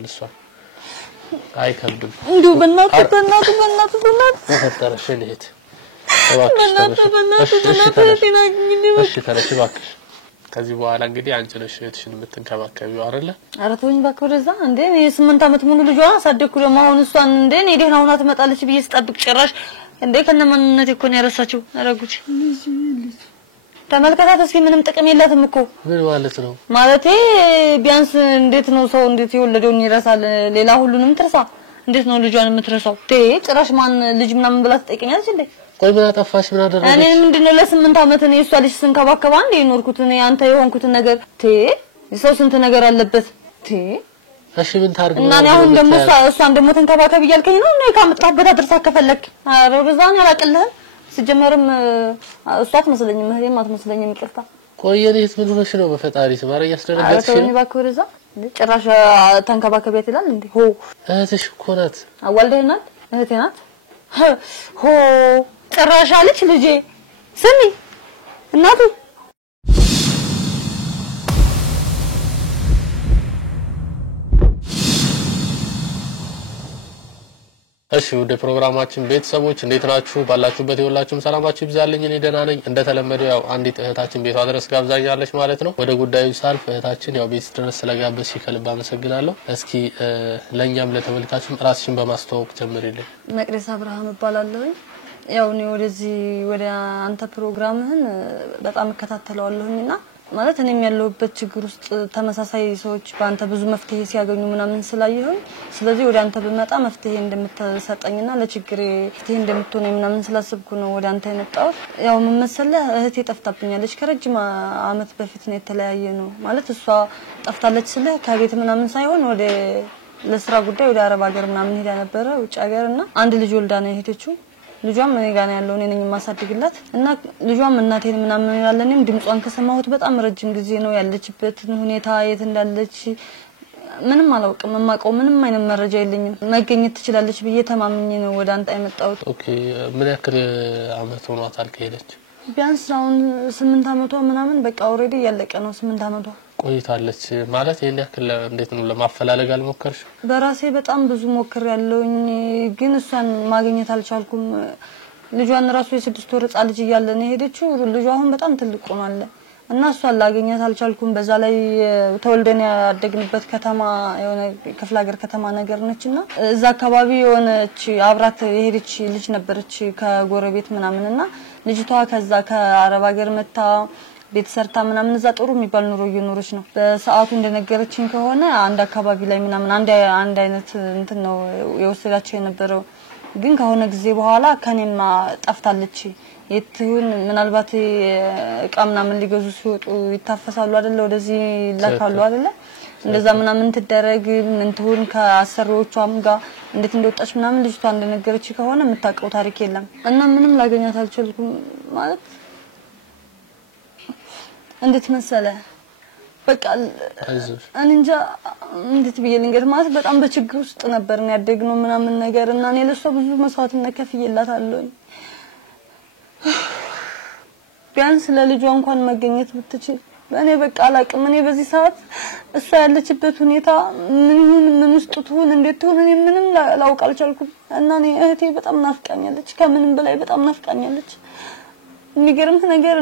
ይሆናል እሷ አይከብድም እንዴ በእናቱ ተፈጠረሽ ልሄድ እሺ ተረሽ እባክሽ ከዚህ በኋላ እንግዲህ አንቺ ነሽ እህትሽን የምትንከባከቢው አይደለ አረቶኝ ባከረዛ እንዴ 8 አመት ሙሉ ልጇ አሳደኩ ለማሆን እሷን እንዴ እኔ ደህና ሆና ትመጣለች ብዬ ስጠብቅ ጭራሽ እንዴ ከነማንነት እኮ ነው ያረሳችው አረጉች ተመልከታት እስኪ ምንም ጥቅም የላትም እኮ ምን ማለት ነው ማለቴ ቢያንስ እንዴት ነው ሰው እንዴት ይወለደውን ይረሳል ሌላ ሁሉንም ትረሳ እንዴት ነው ልጇን የምትረሳው ጭራሽ ማን ልጅ ምናምን ብላ ትጠይቀኛለች እንዴ ቆይ ምን አጠፋሽ ምን አደረገች እኔ ምንድነው ለ8 አመት እኔ እሷ ልጅ ስንከባከባ እንዴ ኖርኩት እኔ አንተ የሆንኩት ነገር ሰው ስንት ነገር አለበት እሺ ምን ታርግ እና እኔ አሁን ደግሞ እሷን ደግሞ ተንከባከብ ይያልከኝ ነው እኔ ካመጣበት አድርሳ ከፈለክ አረጋዛን ያላቀልህ ሲጀመርም እሷት መስለኝ ምህሬም አትመስለኝም ይቅርታ ቆየኔት ምን ሆነሽ ነው በፈጣሪ ስማር ያስደረጋችሽ ነው ባከረዛ ጭራሽ ተንከባከቢያት ይላል እንዴ ሆ እህትሽ እኮ ናት አዋልደህ ናት እህቴ ናት ሆ ጭራሽ አለች ልጄ ስሚ እናቱ እሺ ወደ ፕሮግራማችን ቤተሰቦች እንዴት ናችሁ ባላችሁበት ይወላችሁም ሰላማችሁ ይብዛልኝ እኔ ደህና ነኝ እንደተለመደው ያው አንዲት እህታችን ቤቷ ድረስ ጋብዛኛለች ማለት ነው ወደ ጉዳዩ ሳልፍ እህታችን ያው ቤት ድረስ ስለጋበዝሽ ከልብ አመሰግናለሁ እስኪ ለኛም ለተመልካችም ራስሽን በማስተዋወቅ ጀምሪልኝ መቅደስ አብርሃም እባላለሁ ያው ነው ወደ አንተ ፕሮግራምህን በጣም እከታተለዋለሁኝና ማለት እኔም ያለሁበት ችግር ውስጥ ተመሳሳይ ሰዎች በአንተ ብዙ መፍትሄ ሲያገኙ ምናምን ስላየሁኝ ስለዚህ ወደ አንተ በመጣ መፍትሄ እንደምትሰጠኝና ለችግሬ መፍትሄ እንደምትሆነኝ ምናምን ስላስብኩ ነው ወደ አንተ የመጣሁት ያው ምን መሰለህ እህቴ ጠፍታብኛለች ከረጅም አመት በፊት ነው የተለያየ ነው ማለት እሷ ጠፍታለች ስለ ከቤት ምናምን ሳይሆን ወደ ለስራ ጉዳይ ወደ አረብ ሀገር ምናምን ሄዳ ነበር ውጭ ሀገርና አንድ ልጅ ወልዳ ነው የሄደችው ልጇም እኔ ጋር ነው ያለው እኔ ነኝ ማሳድግላት እና ልጇም እናቴን ምናምን ያለንም ድምጿን ከሰማሁት በጣም ረጅም ጊዜ ነው ያለችበት ሁኔታ የት እንዳለች ምንም አላውቅም ማቀው ምንም አይነት መረጃ የለኝም መገኘት ትችላለች ብዬ ተማምኜ ነው ወደ አንተ የመጣሁት ኦኬ ምን ያክል አመት ሆኗታል ከሄደች ቢያንስ አሁን 8 አመቷ ምናምን በቃ ኦሬዲ ያለቀ ነው 8 አመቷ ቆይታለች ማለት ይሄን ያክል እንዴት ነው ለማፈላለግ አልሞከርሽ በራሴ በጣም ብዙ ሞክር ያለውኝ ግን እሷን ማግኘት አልቻልኩም ልጇን ራሱ የ6 ወር ጻ ልጅ እያለ ነው ሄደችው ልጇ አሁን በጣም ትልቅ ሆኗል እና እሷን ላገኛት አልቻልኩም በዛ ላይ ተወልደን ያደግንበት ከተማ የሆነ ክፍለ ሀገር ከተማ ነገር ነችና እዛ አካባቢ የሆነች አብራት የሄደች ልጅ ነበረች ከጎረቤት ምናምንና ልጅቷ ከዛ ከአረብ ሀገር መጣ ቤት ሰርታ ምናምን እዛ ጥሩ የሚባል ኑሮ እየኖረች ነው በሰዓቱ እንደነገረችኝ ከሆነ አንድ አካባቢ ላይ ምናምን አንድ አይነት እንትን ነው የወሰዳቸው የነበረው ግን ከሆነ ጊዜ በኋላ ከኔማ ጠፍታለች የትሁን ምናልባት እቃ ምናምን ሊገዙ ሲወጡ ይታፈሳሉ አይደለ ወደዚህ ለካሉ አይደለ እንደዛ ምናምን ትደረግ ምን ትሁን ከአሰሪዎቿም ጋር እንዴት እንደወጣች ምናምን ልጅቷ እንደነገረች ከሆነ የምታውቀው ታሪክ የለም እና ምንም ላገኛት አልቻልኩም ማለት እንዴት መሰለ በቃ እንጃ እንዴት ብዬልንገር ማለት በጣም በችግር ውስጥ ነበርና ያደግነው ምናምን ነገር እና እኔ ለሷ ብዙ መስዋዕትነት ከፍዬላታለሁ ቢያንስ ለልጇ እንኳን መገኘት ብትችል እኔ በቃ አላቅም እኔ በዚህ ሰዓት እሷ ያለችበት ሁኔታ ምን ውስጥ ትሆን እንዴት ትሆን እኔ ምንም ላውቅ አልቻልኩም እና እኔ እህቴ በጣም ናፍቃኛለች ከምንም በላይ በጣም ናፍቃኛለች የሚገርምህ ነገር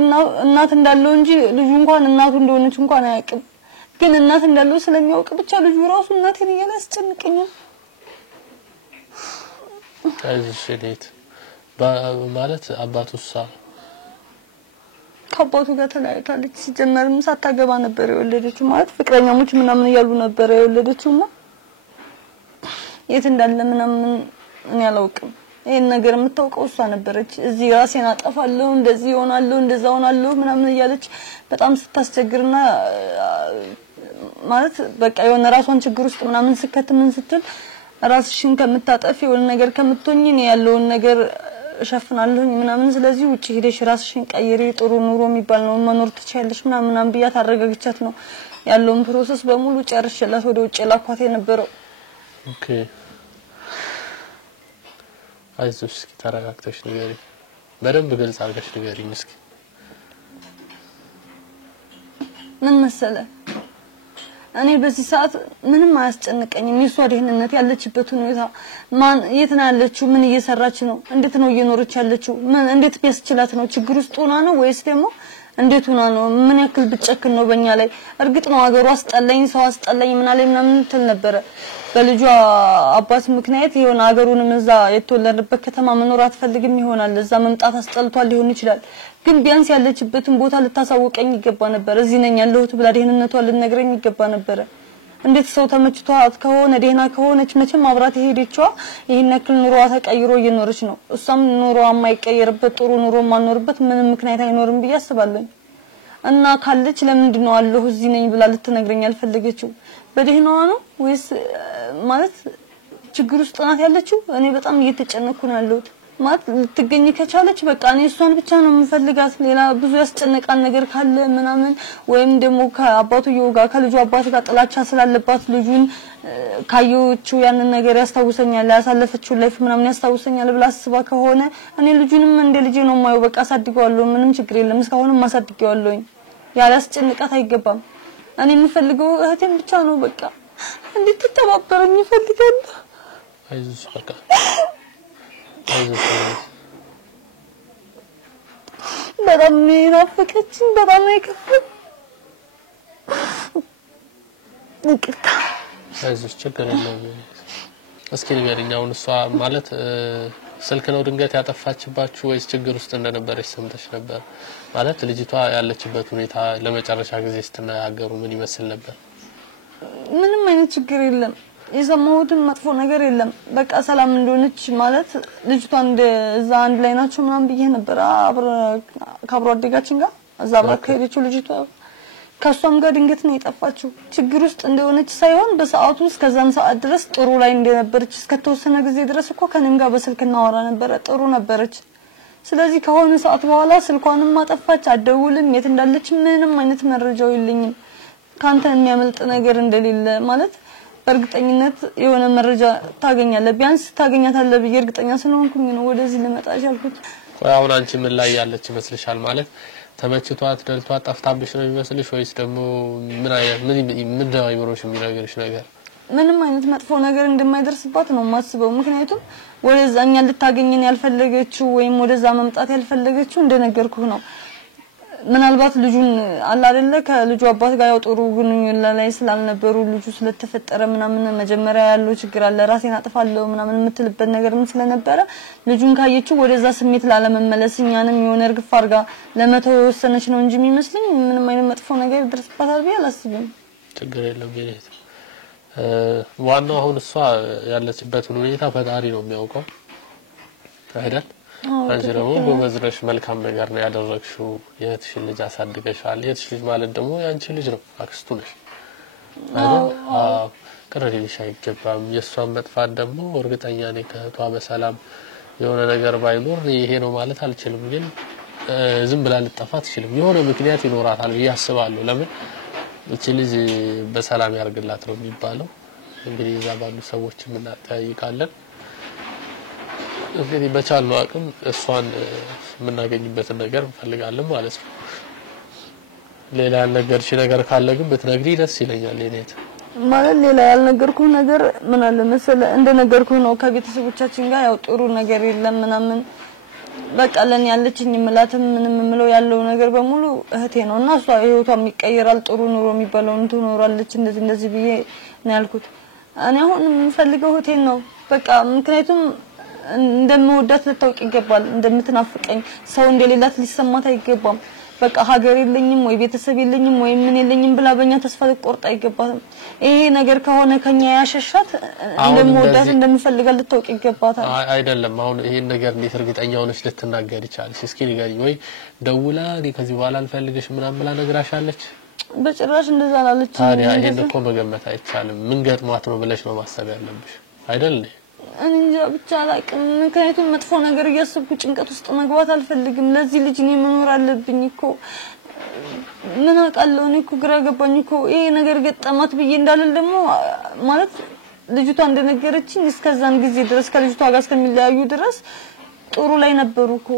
እናት እንዳለው እንጂ ልጁ እንኳን እናቱ እንደሆነች እንኳን አያውቅም ግን እናት እንዳለው ስለሚያውቅ ብቻ ልጁ ራሱ እናቴን ያላስጨንቀኛል አይዞሽ እህት ማለት አባቱሳ ከአባቱ ጋር ተለያይታለች ሲጀመርም ሳታገባ ነበር የወለደችው ማለት ፍቅረኛሞች ምናምን ያሉ ነበር የወለደችውና የት እንዳለ ምናምን እኔ አላውቅም ይሄን ነገር የምታውቀው እሷ ነበረች እዚህ ራሴን አጠፋለሁ እንደዚህ ሆናለሁ እንደዛ ሆናለሁ ምናምን እያለች በጣም ስታስቸግርና ማለት በቃ የሆነ ራሷን ችግር ውስጥ ምናምን ስከት ምን ስትል ራስሽን ከምታጠፊ የሆነ ነገር ከምትሆኚ ነው ያለውን ነገር ሸፍናለሁ ምናምን ስለዚህ ውጪ ሄደሽ ራስሽን ቀይሪ ጥሩ ኑሮ የሚባል ነው መኖር ትችያለሽ ምናምን ብያ ታረጋግቻት ነው ያለውን ፕሮሰስ በሙሉ ጨርሼላት ወደ ውጪ ላኳት የነበረው ኦኬ አይዞሽ እስኪ ተረጋግተሽ ንገሪ በደንብ ግልጽ አድርገሽ ንገሪኝ እስኪ ምን መሰለ እኔ በዚህ ሰዓት ምንም አያስጨንቀኝም የሷ ደህንነት ያለችበት ሁኔታ ማን የት ነው ያለችው ምን እየሰራች ነው እንዴት ነው እየኖረች ያለችው እንዴት ቢያስችላት ነው ችግር ውስጥ ሆና ነው ወይስ ደግሞ እንዴት ሆና ነው ምን ያክል ብጨክን ነው በእኛ ላይ እርግጥ ነው ሀገሩ አስጠላኝ ሰው አስጠላኝ ምናምን ትል ነበር በልጇ አባት ምክንያት ይሆን ሀገሩንም እዛ የተወለደበት ከተማ መኖር አትፈልግም ይሆናል እዛ መምጣት አስጠልቷል ሊሆን ይችላል ግን ቢያንስ ያለችበትን ቦታ ልታሳውቀኝ ይገባ ነበር እዚህ ነኝ ያለሁት ብላ ደህንነቷን ልነግረኝ ይገባ ነበር እንዴት ሰው ተመችቷት ከሆነ ደህና ከሆነች መቼም አብራት ሄደችዋ ይሄን ያክል ኑሮዋ ተቀይሮ እየኖረች ነው እሷም ኑሮዋ የማይቀየርበት ጥሩ ኑሮ ማኖርበት ምንም ምክንያት አይኖርም ብዬ አስባለሁ እና ካለች ለምንድን ነው አለሁ እዚህ ነኝ ብላ ልትነግረኝ አልፈለገችው በደህናዋ ነው ወይስ ማለት ችግር ውስጥ ናት ያለችው እኔ በጣም እየተጨነኩ ነው ያለሁት ማለት ልትገኝ ከቻለች በቃ እኔ እሷን ብቻ ነው የምፈልጋት ሌላ ብዙ ያስጨነቃል ነገር ካለ ምናምን ወይም ደግሞ ከአባቱ ይወጋ ከልጁ አባት ጋር ጥላቻ ስላለባት ልጁን ካየውቹ ያንን ነገር ያስታውሰኛል ያሳለፈችው ላይፍ ምናምን ያስታውሰኛል ብላ አስባ ከሆነ እኔ ልጁንም እንደ ልጄ ነው ማየው በቃ አሳድገዋለሁ ምንም ችግር የለም እስካሁንም አሳድገዋለሁኝ ያላስጨንቃት አይገባም እኔ የምፈልገው እህቴን ብቻ ነው በቃ እንዴት ተባበረኝ ይፈልጋል አይዞሽ በቃ በጣም ናፈቀችኝ በጣም አይከፍም ንቅታ አይዞሽ ችግር የለውም እስኪ ንገሪኝ አሁን እሷ ማለት ስልክ ነው ድንገት ያጠፋችባችሁ ወይስ ችግር ውስጥ እንደነበረች ሰምተሽ ነበር ማለት ልጅቷ ያለችበት ሁኔታ ለመጨረሻ ጊዜ ስትናገሩ ምን ይመስል ነበር ምንም አይነት ችግር የለም የሰማሁትም መጥፎ ነገር የለም በቃ ሰላም እንደሆነች ማለት ልጅቷ እንደዛ አንድ ላይ ናቸው ምናምን ብዬ ነበር ካብሮ አደጋችን ጋር እዛ ባከሄደችው ልጅቷ ከሷም ጋር ድንገት ነው የጠፋችው ችግር ውስጥ እንደሆነች ሳይሆን በሰዓቱ እስከዛን ሰዓት ድረስ ጥሩ ላይ እንደነበረች እስከተወሰነ ጊዜ ድረስ እኮ ከነም ጋር በስልክ እናወራ ነበር ጥሩ ነበረች ስለዚህ ከሆነ ሰዓት በኋላ ስልኳንም ማጠፋች አደውልም የት እንዳለች ምንም አይነት መረጃው የለኝም ካንተ የሚያመልጥ ነገር እንደሌለ ማለት በእርግጠኝነት የሆነ መረጃ ታገኛለህ ቢያንስ ታገኛታለህ ብዬ እርግጠኛ ስለሆንኩኝ ነው ወደዚህ ልመጣሽ ያልኩት ቆይ አሁን አንቺ ምን ላይ ያለች ይመስልሻል ማለት ተመችቷት ደልቷት ጠፍታብሽ ነው የሚመስልሽ ወይስ ደግሞ ምን አይምሮሽ የሚነገርሽ ነገር ምንም አይነት መጥፎ ነገር እንደማይደርስባት ነው ማስበው ምክንያቱም ወደዛኛ ልታገኘን ያልፈለገችው ወይም ወደዛ መምጣት ያልፈለገችው እንደነገርኩህ ነው ምናልባት ልጁን አላ አይደለ ከልጁ አባት ጋር ያው ጥሩ ግንኙነት ላይ ስላልነበሩ ልጁ ስለተፈጠረ ምናምን መጀመሪያ ያለው ችግር አለ ራሴን አጥፋለሁ ምናምን የምትልበት ነገር ምን ስለነበረ ልጁን ካየችው ወደዛ ስሜት ላለመመለስኛንም የሆነ እርግፍ አርጋ ለመተው ወሰነች ነው እንጂ የሚመስልኝ ምንም አይነት መጥፎ ነገር ይደርስባታል ብዬ አላስብም ችግር የለም ቤት ዋናው አሁን እሷ ያለችበት ሁኔታ ፈጣሪ ነው የሚያውቀው አይደል አንቺ ደግሞ በመዝረሽ መልካም ነገር ነው ያደረግሽው የትሽ ልጅ አሳድገሻል የትሽ ልጅ ማለት ደግሞ ያንቺ ልጅ ነው አክስቱ ነሽ አይደል ከረዲልሽ አይገባም የሷን መጥፋት ደግሞ እርግጠኛ ነኝ ከቷ በሰላም የሆነ ነገር ባይኖር ይሄ ነው ማለት አልችልም ግን ዝም ብላ ልጠፋ ትችልም የሆነ ምክንያት ይኖራታል ያስባለሁ ለምን እቺ ልጅ በሰላም ያርግላት ነው የሚባለው እንግዲህ እዛ ባሉ ሰዎች ምን አታይቃለን እንግዲህ በቻልነው አቅም እሷን የምናገኝበት ነገር እንፈልጋለን ማለት ነው ሌላ ያልነገርሽ ነገር ካለ ግን ብትነግሪ ደስ ይለኛል እኔት ማለት ሌላ ያልነገርኩ ነገር ምን አለ መሰለህ እንደነገርኩ ነው ከቤተሰቦቻችን ጋር ያው ጥሩ ነገር የለም ምናምን በቃ ለኔ ያለችኝ መላተም ምንም ምለው ያለው ነገር በሙሉ እህቴ ነውና እሷ ህይወቷም ይቀየራል ጥሩ ኑሮ የሚባለውን ትኖራለች እንደዚህ ብዬ ነው ያልኩት እኔ አሁን የምፈልገው እህቴን ነው በቃ ምክንያቱም እንደምወዳት ልታውቅ ይገባል እንደምትናፍቀኝ ሰው እንደሌላት ሊሰማት አይገባም በቃ ሀገር የለኝም ወይ ቤተሰብ የለኝም ወይ ምን የለኝም ብላ በእኛ ተስፋ ልትቆርጥ አይገባም ይሄ ነገር ከሆነ ከኛ ያሸሻት እንደምወዳት እንደምፈልጋት ልታውቅ ይገባታል አይደለም አሁን ይሄን ነገር እንዴት እርግጠኛ ሆነሽ ልትናገር ይቻላል እስኪ ንገሪኝ ወይ ደውላ ከዚህ በኋላ አልፈልግሽ ምናምን ብላ ነግራሻለች በጭራሽ እንደዛ አላለች ታዲያ ይሄን እኮ መገመት አይቻልም ምን ገጥሟት ነው ብለሽ ነው ማሰብ ያለብሽ አይደል እንጃ ብቻ አላቅም ምክንያቱም መጥፎ ነገር እያሰብኩ ጭንቀት ውስጥ መግባት አልፈልግም ለዚህ ልጅ እኔ መኖር አለብኝ እኮ ምን አውቃለሁ እኔ እኮ ግራ ገባኝ እኮ ይሄ ነገር ገጠማት ብዬ እንዳልል ደግሞ ማለት ልጅቷ እንደነገረችኝ እስከዛን ጊዜ ድረስ ከልጅቷ ጋር እስከሚለያዩ ድረስ ጥሩ ላይ ነበሩ እኮ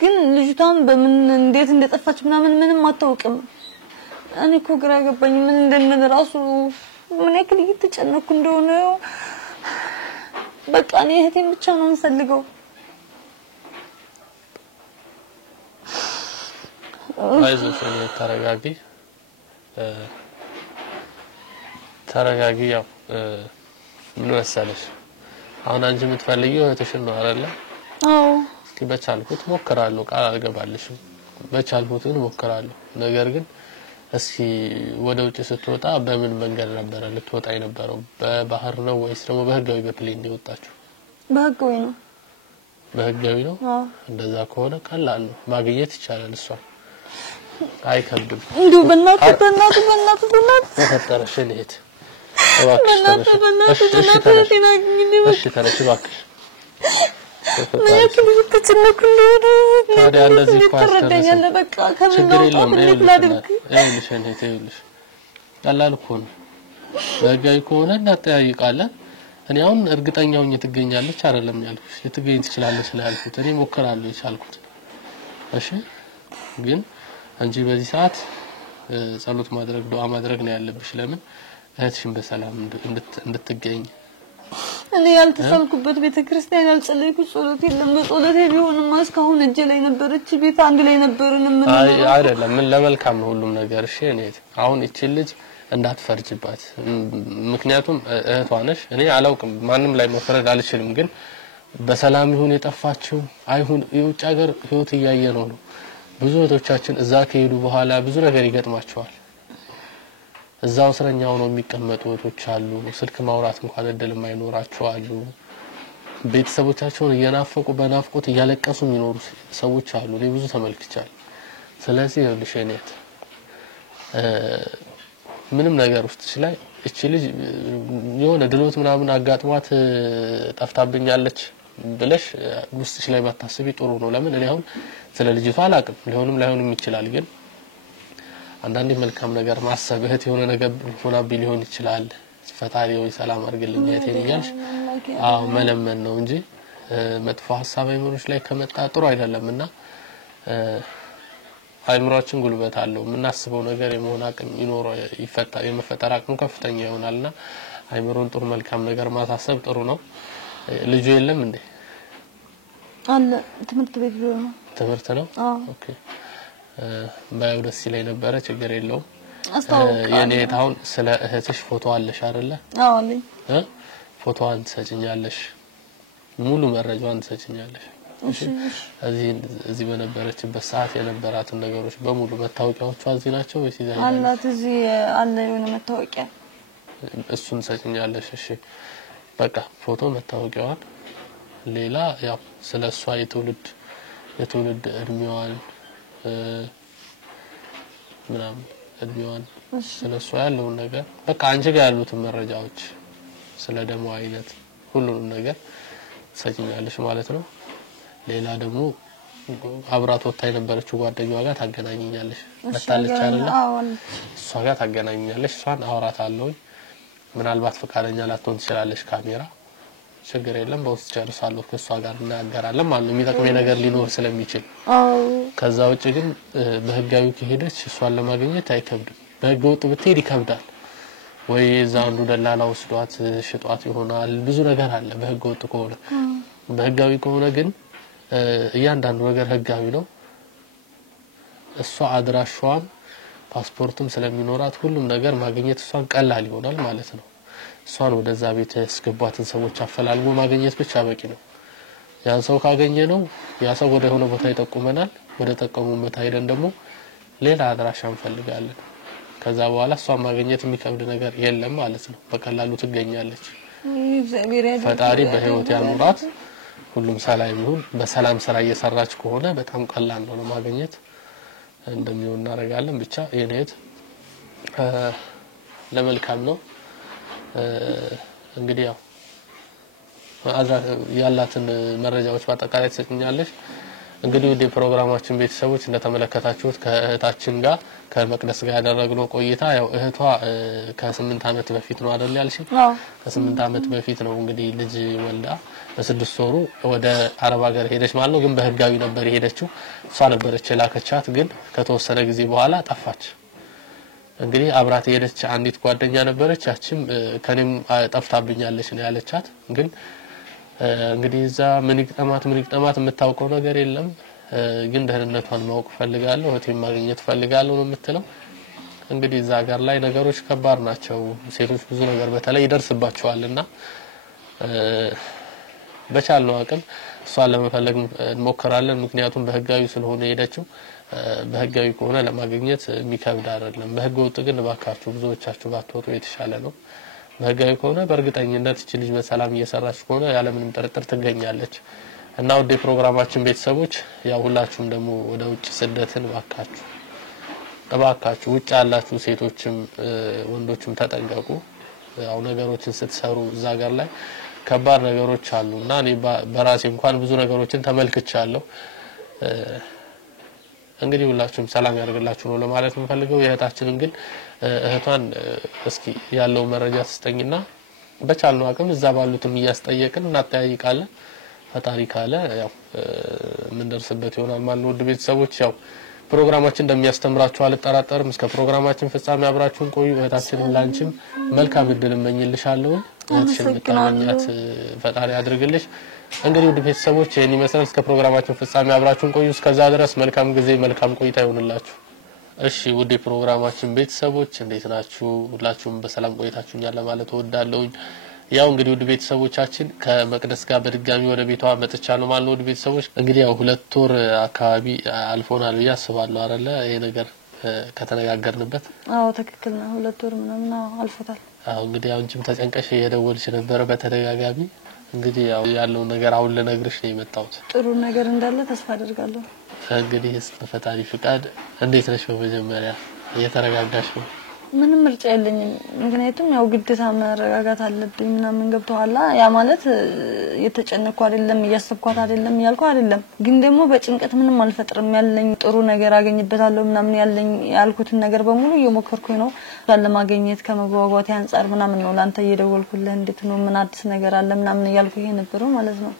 ግን ልጅቷን በምን እንዴት እንደጠፋች ምናምን ምንም አታውቅም እኔ እኮ ግራ ገባኝ ምን እንደምን ራሱ ምን ያክል እየተጨነኩ እንደሆነ በቃ እኔ እህቴን ብቻ ነው የምፈልገው አይዞሽ ተረጋጊ ያው ምን መሰለሽ አሁን አንቺ የምትፈልጊው እህትሽን ነው አይደለ አዎ እስኪ በቻልኩት ሞክራለሁ ቃል አልገባልሽም በቻልኩት ሞክራለሁ ነገር ግን እስኪ ወደ ውጭ ስትወጣ በምን መንገድ ነበር ልትወጣ የነበረው በባህር ነው ወይስ ደግሞ በህጋዊ በፕሌን የወጣችሁ በህጋዊ ነው እንደዛ ከሆነ ቀላል ነው ማግኘት ይቻላል እሷ አይከብድም እንደው በእናትህ ተፈጠረሽ እህት እባክሽ ተነሽ እባክሽ ለምን ልትጨነቁ እንደሆነ ታዲያ እንደዚህ ተረዳኛለ በቃ ከመናውጣት ለላድርግ ይኸውልሽ ቀላል እኮ ነው በህጋዊ ከሆነ እናጠያይቃለን እኔ አሁን እርግጠኛው ትገኛለች አይደለም ያልኩሽ ልትገኝ ትችላለች ስላልኩት እኔ ሞክራለሁ ይቻልኩት እሺ ግን አንቺ በዚህ ሰዓት ጸሎት ማድረግ ዱዓ ማድረግ ነው ያለብሽ ለምን እህትሽን በሰላም እንድትገኝ እኔ ያልተሰልኩበት ቤተክርስቲያን ያልጸለይኩት ጸሎት የለም በጸሎቴ ቢሆንማ እስካሁን እጄ ላይ ነበረች ቤት አንድ ላይ ነበርን ምን አይደለም ምን ለመልካም ነው ሁሉም ነገር እሺ እኔ አሁን እቺ ልጅ እንዳትፈርጅባት ምክንያቱም እህቷ ነሽ እኔ አላውቅም ማንንም ላይ መፍረድ አልችልም ግን በሰላም ይሁን የጠፋችው አይሁን የውጭ ሀገር ህይወት እያየ ነው ብዙ እህቶቻችን እዛ ከሄዱ በኋላ ብዙ ነገር ይገጥማቸዋል እዛው እስረኛው ነው የሚቀመጡ እህቶች አሉ ስልክ ማውራት እንኳን እድል የማይኖራቸው አሉ ቤተሰቦቻቸውን እየናፈቁ በናፍቆት እያለቀሱ የሚኖሩ ሰዎች አሉ እኔ ብዙ ተመልክቻለሁ ስለዚህ ይኸውልሽ እኔት ምንም ነገር ውስጥ ይችላል እቺ ልጅ የሆነ ድሎት ምናምን አጋጥሟት ጠፍታብኛለች ብለሽ ውስጥሽ ላይ ባታስቢ ጥሩ ነው ለምን እኔ አሁን ስለ ልጅቷ አላቅም ላይሆንም ይችላል ግን አንዳንዴ መልካም ነገር ማሰብ እህት የሆነ ነገር ሆናብ ሊሆን ይችላል ፈጣሪ ወይ ሰላም አርግልኝ እህቴን ይያልሽ አው መለመን ነው እንጂ መጥፎ ሐሳብ አይምሮሽ ላይ ከመጣ ጥሩ አይደለምና አይምሮአችን ጉልበት አለው ምናስበው ነገር የመሆን አቅም ይኖረው ይፈጠር የመፈጠር አቅሙ ከፍተኛ ይሆናልና አይምሮን ጥሩ መልካም ነገር ማሳሰብ ጥሩ ነው ልጁ የለም እንዴ አለ ትምህርት ቤት ነው ትምህርት ነው ኦኬ ባይወደስ ላይ ነበር ችግር የለውም የኔ ታውን ስለ እህትሽ ፎቶ አለሽ አይደለ አዎ አለኝ ፎቶዋን ትሰጪኛለሽ ሙሉ መረጃዋን ትሰጪኛለሽ እዚህ በነበረችበት ሰዓት የነበራትን ነገሮች በሙሉ መታወቂያዎቿ እዚህ ናቸው ወይስ ይዘኛል አላት እዚህ አለ የሆነ መታወቂያ እሱን ትሰጪኛለሽ እሺ በቃ ፎቶ መታወቂያዋን ሌላ ያው ስለሷ የትውልድ እድሜዋን ምናምን እድሜዋን ስለሷ ያለው ነገር በቃ አንቺ ጋር ያሉት መረጃዎች ስለ ደሞ አይነት ሁሉንም ነገር ትሰጪኛለሽ ማለት ነው ሌላ ደግሞ አብራት ወጣ የነበረችው ጓደኛዋ ጋር ታገናኘኛለሽ መጣለች አይደል እሷ ጋር ታገናኘኛለሽ እሷን አውራታለሁ ምናልባት ፈቃደኛ ላትሆን ትችላለሽ ካሜራ ችግር የለም በውስጥ ጨርሳለሁ ከሷ ጋር እናገራለን ማለት ነው የሚጠቅመኝ ነገር ሊኖር ስለሚችል ከዛ ውጪ ግን በህጋዊ ከሄደች እሷን ለማግኘት አይከብድም በህገ ወጥ ብትሄድ ይከብዳል ወይ ዛንዱ ደላላ ወስዷት ሽጧት ይሆናል ብዙ ነገር አለ በህገ ወጥ ከሆነ በህጋዊ ከሆነ ግን እያንዳንዱ ነገር ህጋዊ ነው እሷ አድራሻዋን ፓስፖርትም ስለሚኖራት ሁሉም ነገር ማግኘት እሷን ቀላል ይሆናል ማለት ነው እሷን ወደዛ ቤት ያስገቧትን ሰዎች አፈላልጎ ማግኘት ብቻ በቂ ነው ያን ሰው ካገኘ ነው ያ ሰው ወደ ሆነ ቦታ ይጠቁመናል ወደ ተጠቀሙበት አይደን ደግሞ ሌላ አድራሻ እንፈልጋለን ከዛ በኋላ እሷን ማግኘት የሚከብድ ነገር የለም ማለት ነው በቀላሉ ትገኛለች ፈጣሪ በህይወት ያኑራት ሁሉም ሰላም ይሁን በሰላም ስራ እየሰራች ከሆነ በጣም ቀላል ነው ለማግኘት እንደሚሆን እናረጋለን ብቻ የኔት ለመልካም ነው እንግዲህ ያው ያላትን መረጃዎች በአጠቃላይ ተሰጥኛለሽ እንግዲህ ወደ ፕሮግራማችን ቤተሰቦች እንደተመለከታችሁት ከእህታችን ጋር ከመቅደስ ጋር ያደረግነው ቆይታ ያው እህቷ ከ8 አመት በፊት ነው አይደል ያልሽ ከ8 አመት በፊት ነው እንግዲህ ልጅ ወልዳ በ6 ወሩ ወደ አረብ ሀገር ሄደች ማለት ነው ግን በህጋዊ ነበር ሄደችው እሷ ነበረች ላከቻት ግን ከተወሰነ ጊዜ በኋላ ጠፋች እንግዲህ አብራት ሄደች አንዲት ጓደኛ ነበረች ያቺም ከኔም ጠፍታብኛለች ነው ያለቻት ግን እንግዲህ እዛ ምን ይቅጠማት የምታውቀው ነገር የለም ግን ደህንነቷን ማወቅ ፈልጋለሁ እህቴን ማግኘት ፈልጋለሁ ነው የምትለው እንግዲህ እዛ ጋር ላይ ነገሮች ከባድ ናቸው ሴቶች ብዙ ነገር በተለይ ይደርስባቸዋልና በቻልነው አቅም እሷን ለመፈለግ እንሞክራለን ምክንያቱም በህጋዊ ስለሆነ ሄደችው በህጋዊ ከሆነ ለማግኘት የሚከብድ አይደለም በህገ ወጥ ግን ባካችሁ ብዙዎቻችሁ ባትወጡ የተሻለ ነው በህጋዊ ከሆነ በእርግጠኝነት እቺ ልጅ በሰላም እየሰራች ከሆነ ያለ ምንም ጥርጥር ትገኛለች እና ወደ ፕሮግራማችን ቤተሰቦች ያው ሁላችሁም ደግሞ ወደ ውጭ ስደትን ባካችሁ ውጭ ያላችሁ ሴቶችም ወንዶችም ተጠንቀቁ ያው ነገሮችን ስትሰሩ እዛ ጋር ላይ ከባድ ነገሮች አሉና እኔ በራሴ እንኳን ብዙ ነገሮችን ተመልክቻለሁ እንግዲህ ሁላችሁም ሰላም ያርግላችሁ ነው ለማለት እንፈልገው የእህታችንን ግን እህቷን እስኪ ያለው መረጃ ተስተኝና በቻልነው አቅም እዛ ባሉትም ያስጠየቅን እናጠያይቃለን ፈጣሪ ካለ ያው ምን ደርስበት ይሆናል ማለት ነው ውድ ቤተሰቦች ያው ፕሮግራማችን እንደሚያስተምራችሁ አልጠራጠርም እስከ ፕሮግራማችን ፍጻሜ አብራችሁን ቆዩ እህታችንን ላንቺም መልካም እድል እመኝልሻለሁ እህትሽን ፈጣሪ ያድርግልሽ እንግዲህ ውድ ቤተሰቦች የኔ መሰረት እስከ ፕሮግራማችን ፍጻሜ አብራችሁን ቆዩ እስከዛ ድረስ መልካም ጊዜ መልካም ቆይታ ይሁንላችሁ እሺ ውድ ፕሮግራማችን ቤተሰቦች እንዴት ናችሁ ሁላችሁም በሰላም ቆይታችሁኛል ለማለት እወዳለሁ ያው እንግዲህ ውድ ቤተሰቦቻችን ከመቅደስ ጋር በድጋሚ ወደ ቤቷ መጥቻለሁ ማለት ነው ውድ ቤተሰቦች እንግዲህ ያው 2 ወር አካባቢ አልፎናል ያስባለሁ አይደለ ይሄ ነገር ከተነጋገርንበት አዎ ትክክል ነው 2 ወር ምናምን አልፎታል አው እንግዲህ አንቺም ተጨንቀሽ የደወልሽ ነበር በተደጋጋሚ እንግዲህ ያለው ነገር አሁን ለነግርሽ ነው የመጣሁት ጥሩ ነገር እንዳለ ተስፋ አደርጋለሁ እንግዲህ ፈጣሪ ፍቃድ እንዴት ነሽ በመጀመሪያ እየተረጋጋሽ ነው ምንም ምርጫ የለኝም ምክንያቱም ያው ግዴታ መረጋጋት አለብኝ ምናምን ገብቷላ ያ ማለት የተጨነኩ አይደለም ያሰብኳት አይደለም ያልኩ አይደለም ግን ደግሞ በጭንቀት ምንም አልፈጥርም ያለኝ ጥሩ ነገር አገኝበታለሁ ምናምን ያለኝ ያልኩት ነገር በሙሉ እየሞከርኩኝ ነው ለማግኘት ከመጓጓት አንፃር ምናምን ነው ላንተ እየደወልኩልህ እንዴት ነው ምን አዲስ ነገር አለ ምናምን ያልኩ ይሄ ነበር ማለት ነው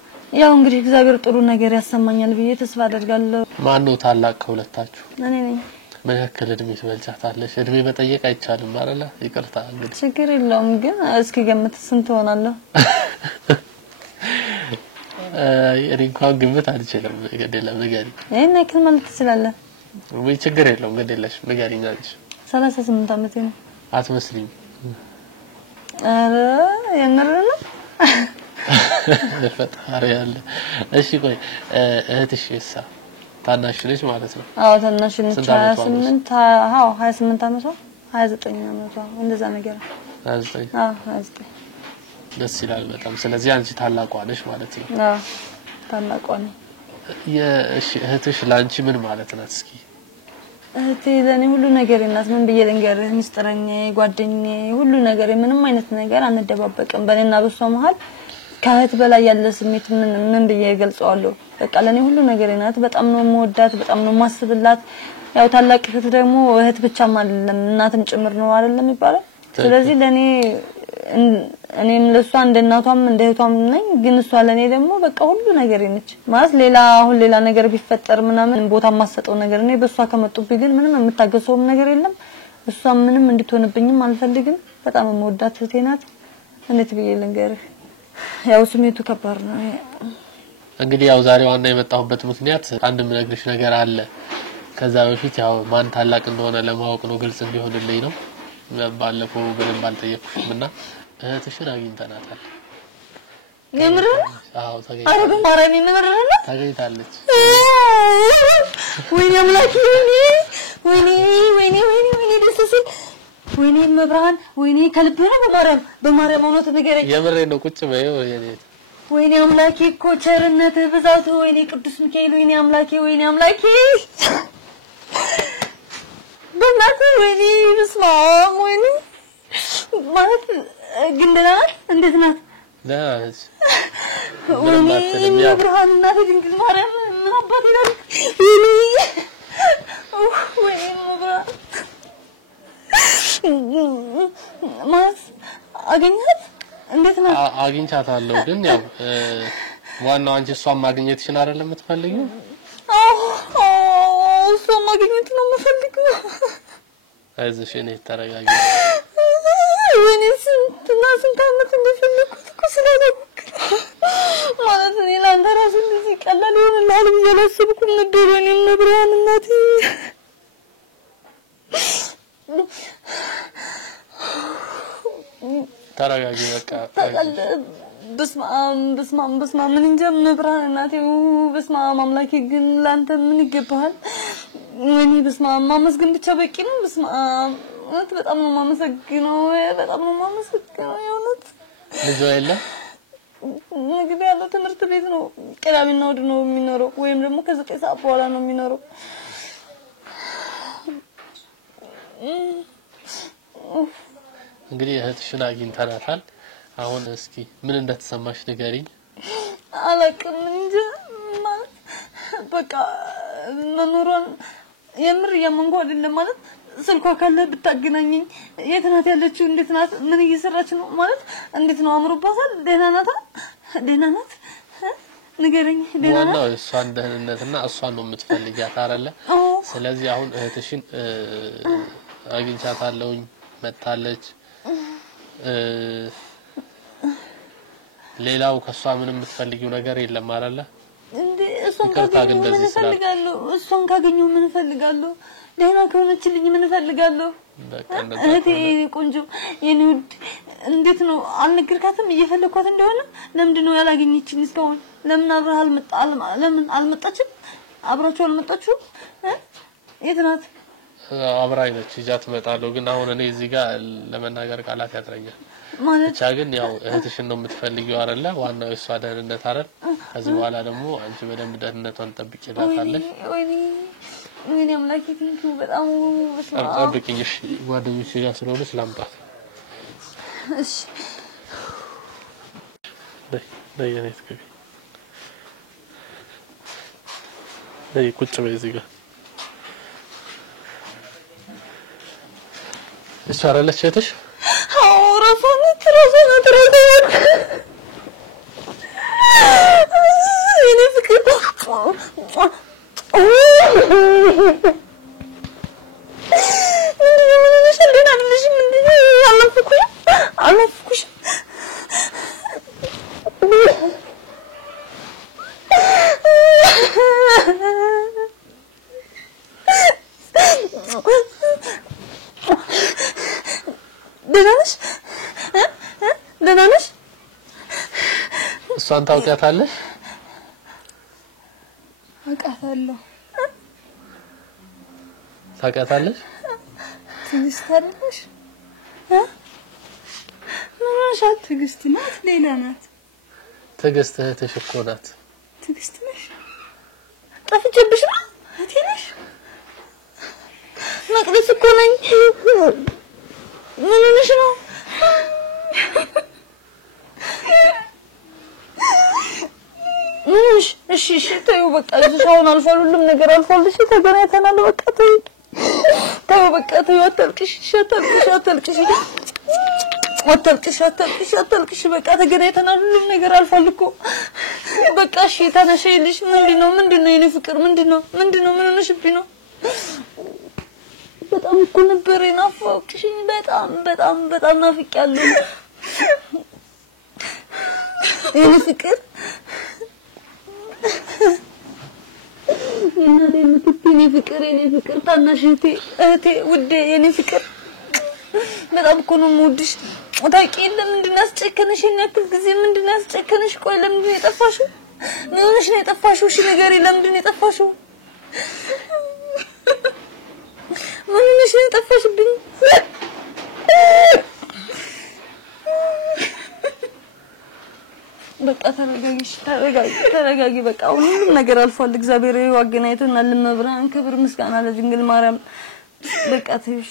ያው እንግዲህ እግዚአብሔር ጥሩ ነገር ያሰማኛል ብዬ ተስፋ አደርጋለሁ ማን ነው ታላቅ ከሁለታችሁ እኔ ነኝ ምን ያክል እድሜ ትበልጫታለሽ እድሜ መጠየቅ አይቻልም አይደል ይቅርታ እንግዲህ ችግር የለውም ግን እስኪ ገምት ስንት ሆናለሁ እኔ እንኳን ግምት አልችልም ገደለም ንገሪ እኔ ነክል ማለት ትችላለህ ወይ ችግር የለውም ገደለሽ ንገሪኝ አንቺ 38 አመቴ ነው አትመስልኝ አረ የምርና ፈጣሪ ያለ እሺ ቆይ እህትሽ እሳ ታናሽ ልጅ ማለት ነው አዎ ታናሽ ልጅ 28 አዎ 28 አመቷ 29 አመቷ እንደዛ ነገር 29 አዎ 29 ደስ ይላል በጣም ስለዚህ አንቺ ታላቋ ነሽ ማለት ነው አዎ ታላቋ ነኝ እሺ እህትሽ ላንቺ ምን ማለት ናት እስኪ እህቴ ለኔ ሁሉ ነገር እናት ምን ብዬ ልንገርህ ሚስጥረኛዬ ጓደኛዬ ሁሉ ነገር ምንም አይነት ነገር አንደባበቅም በእኔና በሷ መሃል ከእህት በላይ ያለ ስሜት ምን ብዬ ገልጸዋለሁ በቃ ለኔ ሁሉ ነገር እናት በጣም ነው የምወዳት በጣም ነው ማስብላት ያው ታላቅ እህት ደግሞ እህት ብቻም አይደለም እናትም ጭምር ነው አይደለም ይባላል ስለዚህ ለኔ እኔም ለሷ እንደ እናቷም እንደ እህቷም ነኝ ግን እሷ ለኔ ደግሞ በቃ ሁሉ ነገር ነች ማለት ሌላ ነገር ቢፈጠር ምናምን ቦታ ማሰጠው ነገር እኔ በሷ ከመጡብኝ ግን ምንም የምታገሰውም ነገር የለም እሷ ምንም እንድትሆንብኝም አልፈልግም በጣም የምወዳት እህቴ ናት እንዴት ብዬ ልንገርህ ያው ስሜቱ ከባድ ነው እንግዲህ ያው ዛሬ ዋና የመጣሁበት ምክንያት አንድ ምነግርሽ ነገር አለ ከዛ በፊት ያው ማን ታላቅ እንደሆነ ለማወቅ ነው ግልጽ እንዲሆንልኝ ነው ባለፈው በደንብ አልጠየቅኩሽምና እህትሽን አግኝተናታል የምር አዎ ታገኝታለች አረ በማረም የምርና ታገኝታለች ወይኔ አምላኬ ወይኔ ደስ ሲል ወይኔ መብራን ወይኔ ከልብህ በማርያም ሆኖ ተነገረኝ የምሬ ነው ቁጭ በይው የኔ ወይኔ አምላኬ እኮ ቸርነትህ ብዛቱ ወይኔ ቅዱስ ሚካኤል ወይኔ አምላኬ በእናትህ ወይኔ በስመ አብ ወይኔ ማለት ግን ደህና ናት እንዴት ናት ወይኔ መብራን እናቴ ድንግል ማርያም ምን አባት ይላል ወይኔ መብራን ማስ አገኘት እንዴት ነው አግኝቻታለሁ ግን ያው ዋናው አንቺ እሷን ማግኘትሽን አይደለም የምትፈልጊው እሷን ማግኘት ነው የምፈልገው አይዞሽ እኔ ተረጋጊ እኔ ስንት ዓመት እንደፈለኩት እኮ ስለነበርኩ ማለት ነው ለአንተ ራሱ እንደዚህ ቀላል ይሆንልሃል ብዬ አላሰብኩም ነበር እኔም ነብራን እናቴ ተረጋጊ በቃ በስመ አብ ምን እንጃ ነብራን እናቴ በስመ አብ አምላኬ ግን ላንተ ምን ይገባሃል ወይኔ በስመ አብ ማመስገን ብቻ በቂ ነው በስመ አብ እውነት በጣም ነው ማመሰግነው የእውነት ልጅ አይደለ እንግዲህ ያለው ትምህርት ቤት ነው ቅዳሜና እሑድ ነው የሚኖረው ወይም ደግሞ ከ9 ሰዓት በኋላ ነው የሚኖረው እንግዲህ እህትሽን አግኝተናታል አሁን እስኪ ምን እንደተሰማሽ ንገሪኝ አላውቅም እንጂ ማለት በቃ መኖሯን የምር ያመንኩ አይደለም ማለት ስልኳ ካለ ብታገናኘኝ የት ናት ያለችው እንዴት ናት ምን እየሰራች ነው ማለት እንዴት ነው አምሮባታል ደህና ናት ንገረኝ ደህና ናት ዋናው እሷን ደህንነትና እሷን ነው የምትፈልጊያት አይደለ ስለዚህ አሁን እህትሽን አግኝቻታለሁኝ መጣለች ሌላው ከሷ ምንም የምትፈልጊው ነገር የለም አይደለ እንዴ እሷን ካገኘው ምን ፈልጋለሁ ደህና ከሆነችልኝ ምን ፈልጋለሁ በቃ እህቴ ቆንጆ የኔ ውድ እንዴት ነው አልነገርካትም እየፈለኳት እንደሆነ ለምንድን ነው ያላገኘችኝ እስካሁን ለምን ለምን አልመጣችም አብራችሁ አልመጣችሁ የት ናት አብራኝ ነች ይዛት መጣለው ግን አሁን እኔ እዚህ ጋር ለመናገር ቃላት ያጥረኛል ማለት ብቻ ግን ያው እህትሽን ነው የምትፈልጊው አይደለ ዋናው እሷ ደህንነት አይደል ከዚህ በኋላ ደግሞ አንቺ በደንብ ደህንነቷን ጠብቂላታለሽ ምን ያምላክ ይትንኩ በጣም ጠብቂኝ ጓደኞቼ ጋር ስለሆነ ስላምጣት እሺ ለየኔት ከቢ ቁጭ በይ እዚህ ጋር እሷ አይደለች እህትሽ ራሷን እኔ ፍቅር አለፍኩሽ ደህና ነሽ እሷን ታውቂያታለሽ አውቃታለሁ ታውቂያታለሽ ትዕግስት አይደለሽ ምንሽ ትዕግስት ናት ሌላ ናት ትዕግስት እህትሽ እኮ ናት ትዕግስት ነሽ ጠፍቼብሽ ነው እህቴ ነሽ መቅደስ እኮ ነኝ ምን ነሽ ነው እሺ ተይው በቃ እዛውን አልፏል ሁሉም ነገር አልፏል እሺ ተገናኝተናል በቃ ተይው በቃ ተይው አታልቅሽ በቃ ተገናኝተናል ሁሉም ነገር አልፏል እኮ በቃ እሺ ተነሽልሽ ምንድነው የኔ ፍቅር ምንድነው ምን ሆነሽብኝ ነው በጣም እኮ ነበር ናፍቆሽኝ በጣም ናፍቄያለሁ የኔ ፍቅር የኔ ፍቅር ታናሽ እህቴ ውዴ የኔ ፍቅር በጣም እኮ ነው የምወድሽ ታውቂ ለምንድነው ያስጨከነሽ ያክል ጊዜ ምንድነው ያስጨከነሽ ቆይ ለምንድነው የጠፋሽው ምን ሆነሽ ነው የጠፋሽው እሺ ንገሪ ለምንድነው የጠፋሽው ምን ሆነሽ ነው የጠፋሽብኝ በቃ ተረጋጊ በቃ ሁሉም ነገር አልፏል እግዚአብሔር ያገናኝቶናል ለመብራን ክብር ምስጋና ለድንግል ማርያም በቃ ተይሽ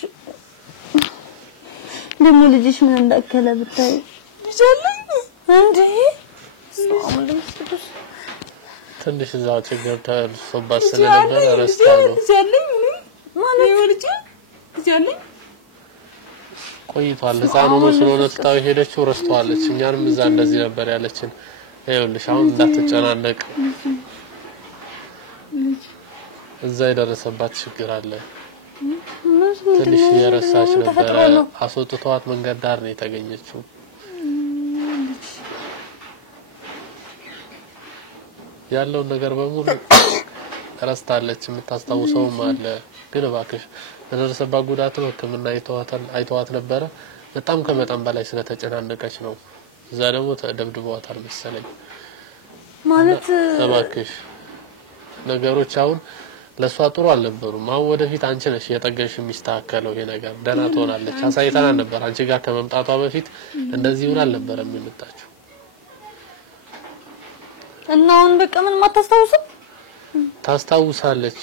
ደሞ ልጅሽ ምን እንዳከለ ብታይ ልጅልኝ እንዴ ትንሽ እዛው ችግር ተርሶባት ስለነበር አረስታው ልጅልኝ ማን ይወልጂ ልጅልኝ ቆይቷል ህፃኑ ነው ስለሆነ ታው ሄደችው ረስተዋለች እኛንም እዛ እንደዚህ ነበር ያለችን ይኸውልሽ አሁን እንዳትጨናነቅ እዛ የደረሰባት ችግር አለ ምን ትንሽ የረሳች ነበር አስወጥቷት መንገድ ዳር ነው የተገኘችው ያለው ነገር በሙሉ ረስታለች የምታስታውሰውም አለ ግን እባክሽ በደረሰባት ጉዳት ነው ህክምና አይተዋት ነበር በጣም ከመጠን በላይ ስለተጨናነቀች ነው እዛ ደግሞ ተደብድበዋታል መሰለኝ ማለት እባክሽ ነገሮች አሁን ለሷ ጥሩ አልነበሩም አሁን ወደፊት አንቺ ነሽ የጠገሽ የሚስተካከለው ይሄ ነገር ደና ትሆናለች አሳይተና ነበር አንቺ ጋር ከመምጣቷ በፊት እንደዚህ ይሆናል ነበር የሚመጣችው እና አሁን በቃ ምን ማታስታውሰው ታስታውሳለች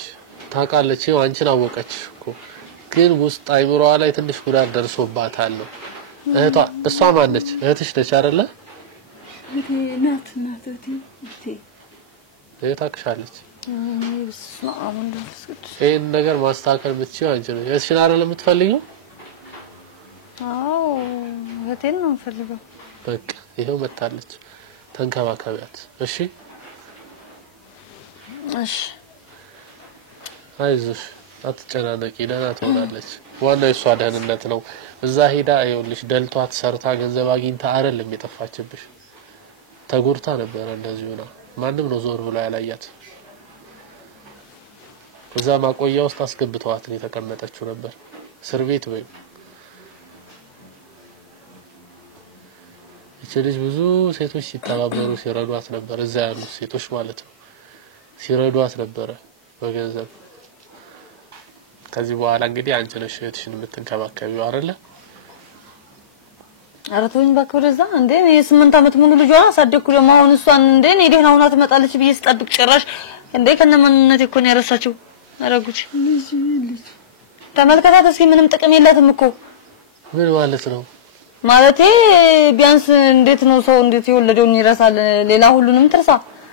ታውቃለች ይኸው አንቺን አወቀች እኮ ግን ውስጥ አይምሮዋ ላይ ትንሽ ጉዳት ደርሶባታል ነው እህቷ እሷ ማነች እህትሽ ነች አይደለ ናት ታውቅሻለች በስመ አብ ወወልድ ወመንፈስ ቅዱስ ይሄን ነገር ማስተካከል የምትችይው አንቺ ነሽ እሺን አይደል የምትፈልጊው አዎ እህቴን ነው የምፈልገው በቃ ይሄው መጣለች ተንከባከቢያት እሺ እሺ አይዞሽ አትጨናነቂ ደህና ትሆናለች ዋናው እሷ ደህንነት ነው እዛ ሄዳ አይውልሽ ደልቷት ሰርታ ገንዘብ አግኝታ አይደለም የጠፋችብሽ ተጎርታ ነበር እንደዚህ ሆና ማንንም ነው ዞር ብሎ ያላያት እዛ ማቆያ ውስጥ አስገብተዋት ነው የተቀመጠችው ነበር እስር ቤት ወይ እቺ ልጅ ብዙ ሴቶች ሲተባበሩ ሲረዷት ነበር እዛ ያሉ ሴቶች ማለት ነው ሲረዷት ነበር በገንዘብ ከዚህ በኋላ እንግዲህ አንቺ ነሽ እህትሽን የምትንከባከቢው አይደለ አረቶኝ ባከረዛ እንዴ የ8 አመት ሙሉ ልጇን አሳደኩ ለማውን እሷን እንዴ እኔ ደህና ሆና ትመጣለች ብዬ ስጠብቅ ጭራሽ እንዴ ከነማንነት እኮ ነው ያረሳችው አረጉች ልጅ ተመልከታት እስኪ ምንም ጥቅም የላትም እኮ ምን ማለት ነው ማለቴ ቢያንስ እንዴት ነው ሰው እንዴት ይወለደውን ይረሳል ሌላ ሁሉንም ትርሳ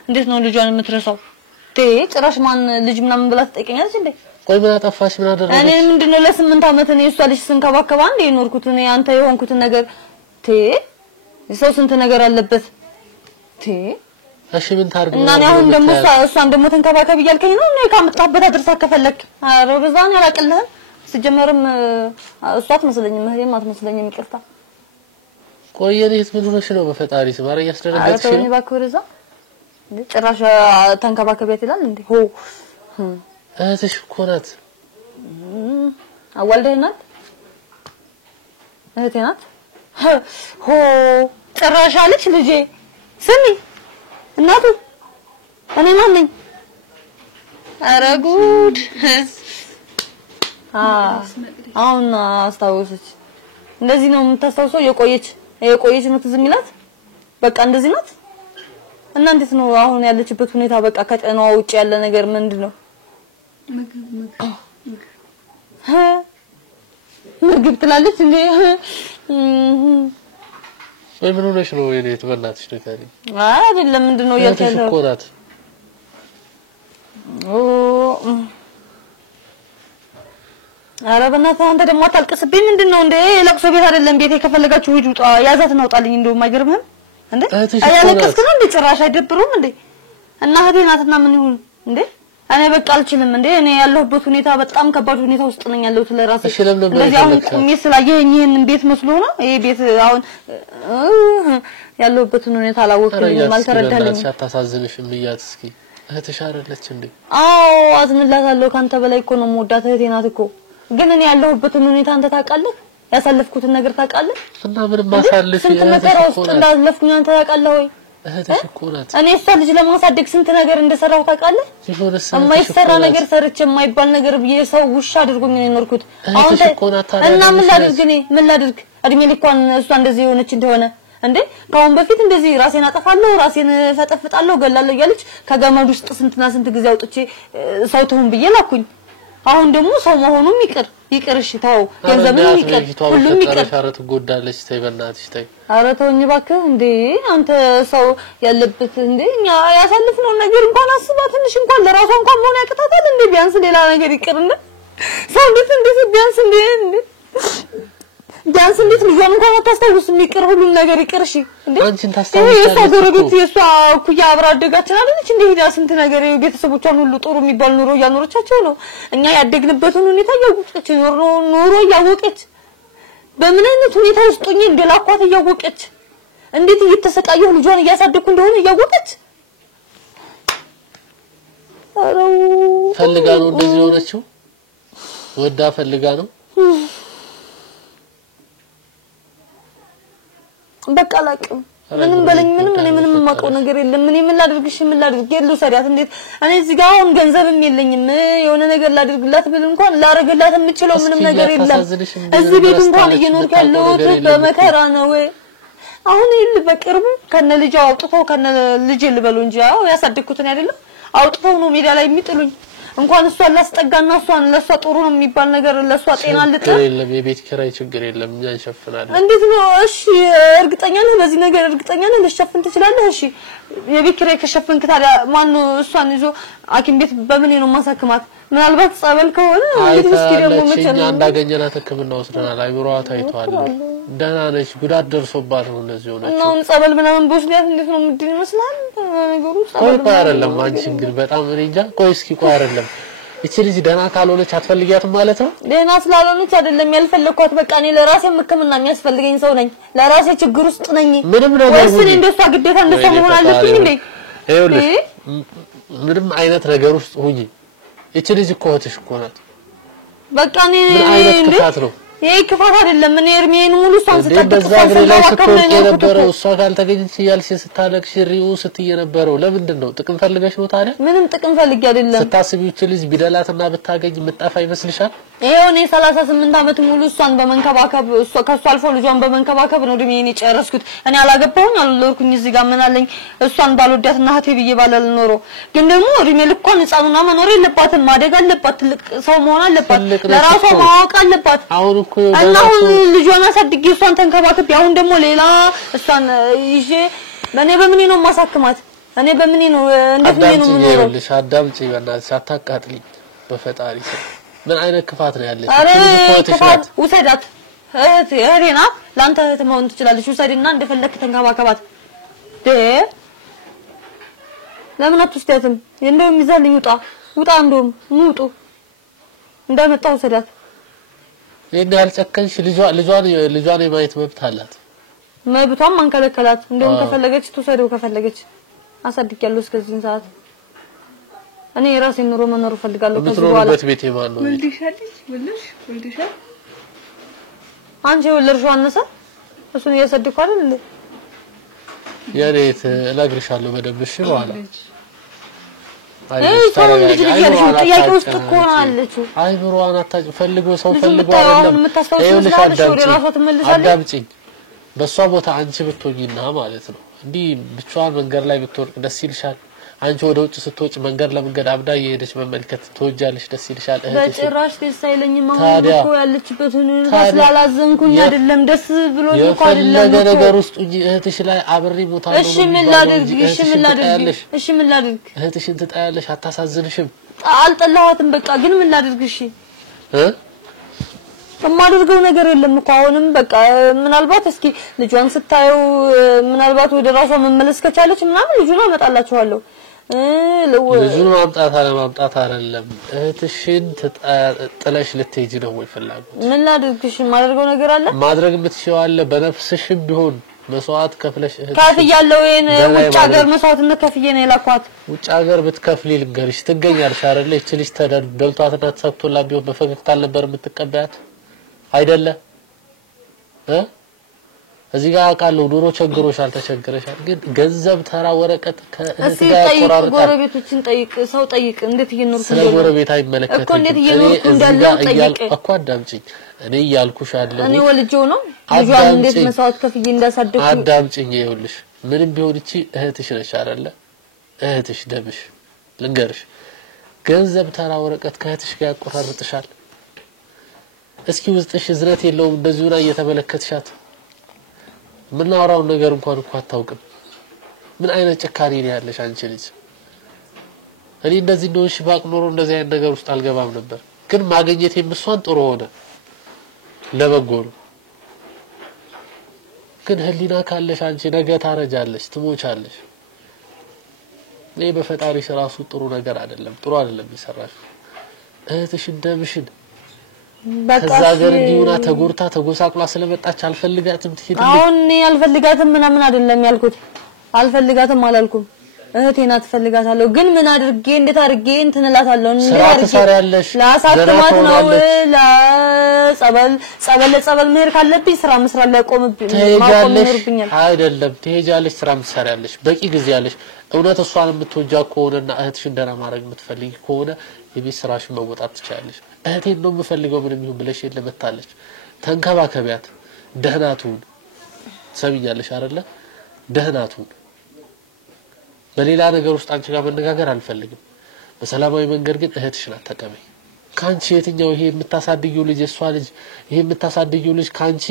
እንዴት ነው ልጇን የምትረሳው ጭራሽ ማን ልጅ ምናምን ብላ ትጠይቀኛለች እንዴ ቆይ ምን አጠፋሽ ምን አደረገች እኔ ምንድነው ለ8 አመት እኔ እሷ ልጅ ስንከባከባ እንዴ ኖርኩት እኔ አንተ የሆንኩት ነገር ሰው ስንት ነገር አለበት እሺ ምን ታርጉ እና እኔ አሁን ደግሞ እሷን ደግሞ ተንከባከብ ይያልከኝ ነው እኔ ካመጣበት አድርሳ ከፈለክ አረ በዛን ያላቀልህ ሲጀመርም እሷ አትመስለኝም እህቴም አትመስለኝም ይቅርታ ቆየኔት ምን ሆነሽ ነው በፈጣሪ ስማር ያስደረገች ነው ባከረዛ ጭራሽ ተንከባከቢያት ይላል እንዴ ሆ እህትሽ እኮ ናት አዋልደህ ናት እህቴ ናት ሆ ጭራሽ አለች ልጄ ስሚ እናቱ እኔ ማን ነኝ ኧረ ጉድ አሁን አስታወሰች እንደዚህ ነው የምታስታውሰው የቆየች ነው ትዝ የሚላት በቃ እንደዚህ ናት እና እንዴት ነው አሁን ያለችበት ሁኔታ በቃ ከጤናዋ ውጪ ያለ ነገር ምንድነው ምግብ ትላለች እንዴ ወይ ምን ሆነሽ ነው የኔት በእናትሽ ንገሪ አይደለም ምንድነው ያልከለው ኮራት ኧረ በእናትህ አንተ ደግሞ አታልቅስብኝ ምንድነው እንዴ ለቅሶ ቤት አይደለም ቤቴ ከፈለጋችሁ ሂዱ ያዛት እናውጣልኝ እንደው ማይገርምህም እንዴ አያለቅስክ ነው እንዴ ጭራሽ አይደብሩም እንዴ እና እህቴ ናትና ምን ይሁን እንዴ እኔ በቃ አልችልም እንዴ እኔ ያለሁበት ሁኔታ በጣም ከባድ ሁኔታ ውስጥ ነኝ ያለሁት ለራሴ እንደዚህ አሁን ቆሜ ስላየኝ ይሄን ቤት መስሎ ነው ይሄ ቤት አሁን ያለሁበትን ሁኔታ አላወቅልኝም አልተረዳልኝም ሲያታሳዝንሽም ብያት እስኪ እህትሽ አይደለች እንዴ አዎ አዝንላታለሁ ካንተ በላይ እኮ ነው የምወዳት እህቴ ናት እኮ ግን እኔ ያለሁበትን ሁኔታ አንተ ታውቃለህ ያሳለፍኩትን ነገር ታውቃለህ እና ምንም ማሳለፍ ስንት ነገር ውስጥ እንዳለፍኩኝ አንተ ታውቃለህ ወይ እህትሽ እኮ ናት እኔ እሷ ልጅ ለማሳደግ ስንት ነገር እንደሰራው ታውቃለህ የማይሰራ ነገር ሰርቼ የማይባል ነገር በየሰው ውሻ አድርጎኝ ነው የኖርኩት አሁን እና ምን ላድርግ እድሜ ልኳን እሷ እንደዚህ የሆነች እንደሆነ እንዴ ካሁን በፊት እንደዚህ ራሴን አጠፋለሁ ራሴን ፈጠፍጣለሁ ገላለሁ ያለች ከገመድ ውስጥ ስንትና ስንት ጊዜ አውጥቼ ሰው ትሁን ብዬ ላኩኝ አሁን ደግሞ ሰው መሆኑም ይቅር እሺ ታው ገንዘብም ይቅር ሁሉም ይቅር ሻረት ጎዳለች ተይ በእናትሽ ተይ ኧረ ተውኝ እባክህ እንዴ አንተ ሰው ያለበት እንዴ እኛ ያሳልፍነው ነገር እንኳን አስባ ትንሽ እንኳን ለራሷ እንኳን መሆን ያቅታታል እንዴ ቢያንስ ሌላ ነገር ይቅርና ሰው እንዴት ቢያንስ እንዴ ቢያንስ እንዴት ልጇን እንኳን አታስታውስ የሚቀር ሁሉ ነገር ይቅርሽ እንዴ አንቺን ታስታውሻለሽ የሷ ጎረቤት የሷ ኩያ አብራ አደጋችን አይደለች እንዴ ሄዳ ስንት ነገር ቤተሰቦቿን ሁሉ ጥሩ የሚባል ኑሮ ያኖረቻቸው ነው እኛ ያደግንበትን ሁኔታ ያወቀች ኑሮ ያወቀች በምን አይነት ሁኔታ ውስጥ ሆኜ እንደላኳት ያወቀች እንዴት እየተሰቃየሁ ልጇን እያሳደኩ እንደሆነ ያወቀች አረው ፈልጋ ነው እንደዚህ ሆነችው ወዳ ፈልጋ ነው በቃ አላቅም ምንም በለኝ ምንም ማቀው ነገር የለም ምን ላድርግሽ ምን ላድርግ የለው ሰሪያት እንዴት እኔ እዚህ ጋር አሁን ገንዘብም የለኝም የሆነ ነገር ላድርግላት ብል እንኳን ላረግላት የምችለው ምንም ነገር የለም እዚህ ቤት እንኳን እየኖርኩ ያለው በመከራ ነው አሁን ይል በቅርቡ ከነ ልጅ አውጥቶ ከነ ልጅ ልበሉ እንጂ ያሳደኩትን አይደለም አውጥቶ ነው ሜዳ ላይ የሚጥሉኝ እንኳን እሷ ላስጠጋና እሷን ለሷ ጥሩ ነው የሚባል ነገር ለሷ ጤና ልጥ የለም የቤት ኪራይ ችግር የለም እኛ እንሸፍናለን እንዴት ነው እሺ እርግጠኛ ነህ በዚህ ነገር እርግጠኛ ነህ ልሸፍን ትችላለህ እሺ የቤት ኪራይ ከሸፍንክ ታዲያ ማን ነው እሷን ይዞ አኪም ቤት በምን ነው ማሳከማት ምናልባት ጸበል ከሆነ እንዴት እስኪ ደግሞ መቸና እንዳገኘናት ህክምና ወስደናል አይብሮዋ ታይቷል ደህና ነች ጉዳት ደርሶባት ነው እንደዚህ ሆነች ነው ጸበል ምናምን ቦስኒያት እንዴት ነው ምድን ይመስላል ነገሩ ቆይ አይደለም አንቺ እንግዲህ በጣም እንጃ ቆይ እስኪ ቆይ አይደለም እቺ ልጅ ደህና ካልሆነች አትፈልጊያትም ማለት ነው ደህና ስላልሆነች አይደለም ያልፈለኳት በቃ እኔ ለራሴ ህክምና የሚያስፈልገኝ ሰው ነኝ ለራሴ ችግር ውስጥ ነኝ ምንም ነገር ወይስ እኔ እንደሷ ግዴታ እንደሷ መሆን አለብኝ እንዴ ይኸውልሽ ምንም አይነት ነገር ውስጥ ሁኚ እቺ ልጅ እኮ እህትሽ እኮ ናት በቃ እኔ እንዴ ይሄ ክፋት አይደለም እኔ እርሜን ሙሉ እሷን ስትጠብቅ እሷ ካልተገኘች እያልሽ ስታለቅሽ ሪኡ ስትይ የነበረው ለምንድን ነው ጥቅም ፈልገሽ ነው ታዲያ ምንም ጥቅም ፈልጌ አይደለም ስታስቢው እቺ ልጅ ቢደላትና ብታገኝ ምጣፋ ይመስልሻል ይሄው እኔ 38 አመት ሙሉ እሷን በመንከባከብ እሷ ከሷ አልፎ ልጇን በመንከባከብ ነው እድሜን የጨረስኩት እኔ አላገባሁኝ አልኖርኩኝ እዚህ ጋር ምን አለኝ እሷን ባልወዳትና እህቴ ብዬ ባላል ኖሮ ግን ደግሞ እድሜ ልኳን ህፃኑና መኖር የለባትም ማደግ አለባት ትልቅ ሰው መሆን አለባት ለራሷ ማወቅ አለባት አሁን እኮ እና ልጇን አሳድጌ እሷን ተንከባከብ ያሁን ደግሞ ሌላ እሷን ይዤ እኔ በምን ነው ማሳከማት እኔ በምን ነው እንዴት ነው የምኖረው አዳምጪ በእናትሽ አታቃጥሊ በፈጣሪ ምን አይነት ክፋት ነው ያለሽ ክፋት ውሰዳት እህቴና ላንተ ተማውን ትችላለሽ ውሰድና እንደፈለክ ተንከባከባት ለምን አትስተያትም እንደውም ይዛልኝ ውጣ እንደውም ሙጡ እንደመጣው ውሰዳት ይሄን ያልጨከንሽ ልጇን የማየት መብት አላት መብቷም አንከለከላት እንደውም ከፈለገች ትወሰደው ከፈለገች አሳድጊያለሁ እስከዚህ ሰዓት እኔ ራሴን ኑሮ መኖር ፈልጋለሁ ከዚህ በኋላ ምትሮበት ቤት የማን ነው ወልድሻል አንቺ ወለርሽው አነሳ እሱን እያሰደኩ አይደል ያሬት እነግርሻለሁ በደንብ እሺ በኋላ ሰው ልጅ ያልሽው ጥያቄ ውስጥ እኮ ነው አለችው አይብሮዋን አታጭ ፈልጎ ሰው ፈልጎ አይደለም ይኸውልሽ አዳምጪኝ በሷ ቦታ አንቺ ብትሆኚና ማለት ነው እንዲህ ብቻዋን መንገድ ላይ ብትወርቅ ደስ ይልሻል አንቺ ወደ ውጭ ስትወጪ መንገድ ለመንገድ አብዳ እየሄደች መመልከት ትወጃለሽ ደስ ይልሻል እህትሽ በጭራሽ ደስ አይለኝም አሁን እኮ ያለችበት ሁኔታ ስላላዘንኩኝ አይደለም ደስ ብሎኝ እኮ አይደለም ነገር ውስጥ እህትሽ ላይ አብሬ ሞታለሁ እሺ ምን ላድርግ እሺ ምን ላድርግ እህትሽን ትጣያለሽ አታሳዝንሽም አልጠላኋትም በቃ ግን ምን ላድርግ እሺ የማደርገው ነገር የለም እኮ አሁንም በቃ ምናልባት እስኪ ልጇን ስታየው ምናልባት ወደ ራሷ መመለስ ከቻለች ምናምን ልጁን አመጣላችኋለሁ ልጁን ማምጣት አይደለም እህትሽን ጥለሽ ልትሄጂ ነው ወይ ፍላጎት ምን ላድርግሽ ማደርገው ነገር አለ ማድረግ የምትችይው አለ በነፍስሽም ቢሆን መስዋዕት ከፍለሽ ከፍያለሁ ይሄን ውጭ ሀገር መስዋዕትነት ከፍዬ ነው የላኳት ውጭ ሀገር ብትከፍሊ ልንገርሽ ትገኛለሽ አይደል እቺ ልጅ ተደልቷትና ተሰክቶላት ቢሆን በፈገግታ ነበር የምትቀበያት አይደለ እዚህ ጋር አቃለው ኑሮ ቸግሮሻል ተቸግረሻል ግን ገንዘብ ተራ ወረቀት ከእህት ጋር ቆራርጣ ጎረቤቶችን ጠይቅ ሰው ጠይቅ እንዴት እየኖርኩ እንደሆነ ስለጎረቤት አይመለከትም እኮ እንዴት እየኖርኩ እንዳለው ጠይቅ እኮ አዳምጪኝ እኔ ያልኩሽ አለው እኔ ወልጄው ነው ልጇን እንዴት መስዋዕት ከፍዬ እንዳሳደኩ አዳምጪኝ ይኸውልሽ ምንም ቢሆን እቺ እህትሽ ነሽ አይደለ እህትሽ ደምሽ ልንገርሽ ገንዘብ ተራ ወረቀት ከእህትሽ ጋር ቆራርጥሻል እስኪ ውስጥሽ ዝረት የለውም እንደዚሁ ላይ እየተመለከትሻት ምን አወራው ነገር እንኳን እኮ አታውቅም ምን አይነት ጭካኔ ነው ያለሽ አንቺ ልጅ እኔ እንደዚህ እንደሆንሽ ባቅ ኖሮ እንደዚህ አይነት ነገር ውስጥ አልገባም ነበር ግን ማግኘት የምሷን ጥሩ ሆነ ለበጎ ነው ግን ህሊና ካለሽ አንቺ ነገ ታረጃለሽ ትሞቻለሽ እኔ በፈጣሪሽ ራሱ ጥሩ ነገር አይደለም ጥሩ አይደለም ይሰራሽ እህትሽ እንደምሽን በቃ ዛገር ዲውና ተጎርታ ተጎሳቅላ ስለመጣች አልፈልጋትም ትሄድልኝ አሁን አልፈልጋትም ምናምን አይደለም ያልኩት አልፈልጋትም አላልኩም እህቴና ትፈልጋታለሁ ግን ምን አድርጌ እንዴት አድርጌ እንትንላታለሁ ላሳጥማት ነው ለጸበል ምህር ካለብኝ ስራ መስራት ላይ ቆምብኝ ማቆም ይኖርብኛል አይደለም ትሄጃለሽ ስራ መስራያለሽ በቂ ጊዜ ያለሽ እውነት እሷን የምትወጃ ከሆነና እህትሽ እንደና ማድረግ የምትፈልጊ ከሆነ የቤት ስራሽን መወጣት ትችያለሽ እህቴን ነው የምፈልገው ምንም ይሁን ብለሽ ለመታለች ተንከባከቢያት ደህናቱን ሰብኛለሽ አይደለ ደህናቱን በሌላ ነገር ውስጥ አንቺ ጋር መነጋገር አልፈልግም በሰላማዊ መንገድ ግን እህትሽን አታቀበይ ካንቺ የትኛው ይሄ የምታሳድጊው ልጅ እሷ ልጅ ይሄ የምታሳድጊው ልጅ ካንቺ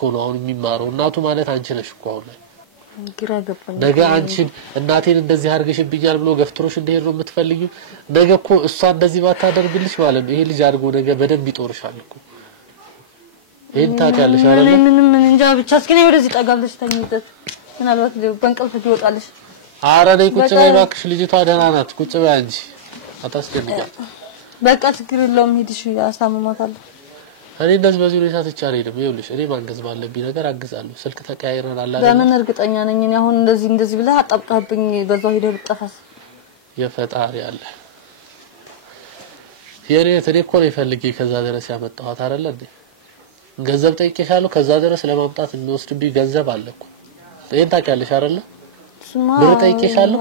ኮኖውን የሚማረው እናቱ ማለት አንቺ ነሽ እኮ አሁን ግራ ገባኝ ነገ አንቺን እናቴን እንደዚህ አርገሽብኛል ብሎ ገፍትሮሽ እንደሄድ ነው የምትፈልጊው ነገ እኮ እሷ እንደዚህ ባታደርግልሽ ማለት ነው ይሄ ልጅ አድርጎ ነገ በደንብ ይጦርሻል እኮ ይሄን ታውቂያለሽ አይደል ምን እንጃ ብቻ እስኪ ነው ወደዚህ ጠጋብለሽ ተኝተት ምናልባት በእንቅልፍ ይወጣልሽ አራኔ ቁጭ በይ ባክሽ ልጅቷ ደህና ናት ቁጭ በይ አንቺ አታስጨንቂያት በቃ ችግር የለውም ሄድሽ አስተማማታለሁ እኔ እንደዚህ በዚህ ሁኔታ ተቻለ አይደለም ይኸውልሽ እኔ ማንገዝ ባለብኝ ነገር አግዛለሁ ስልክ ተቀያይረናል አይደል ለምን እርግጠኛ ነኝ እኔ አሁን እንደዚህ ብለህ አጣብቀህብኝ በዛው ሄደህ ብትጠፋስ የፈጣሪ አለ የኔ እኮ ነው ፈልጌ ከዛ ድረስ ያመጣኋት አይደል እንዴ ገንዘብ ጠይቄሻለሁ ከዛ ድረስ ለማምጣት የሚወስድብኝ ገንዘብ አለኩ ይሄን ታውቂያለሽ አይደል ብር ጠይቄሻለሁ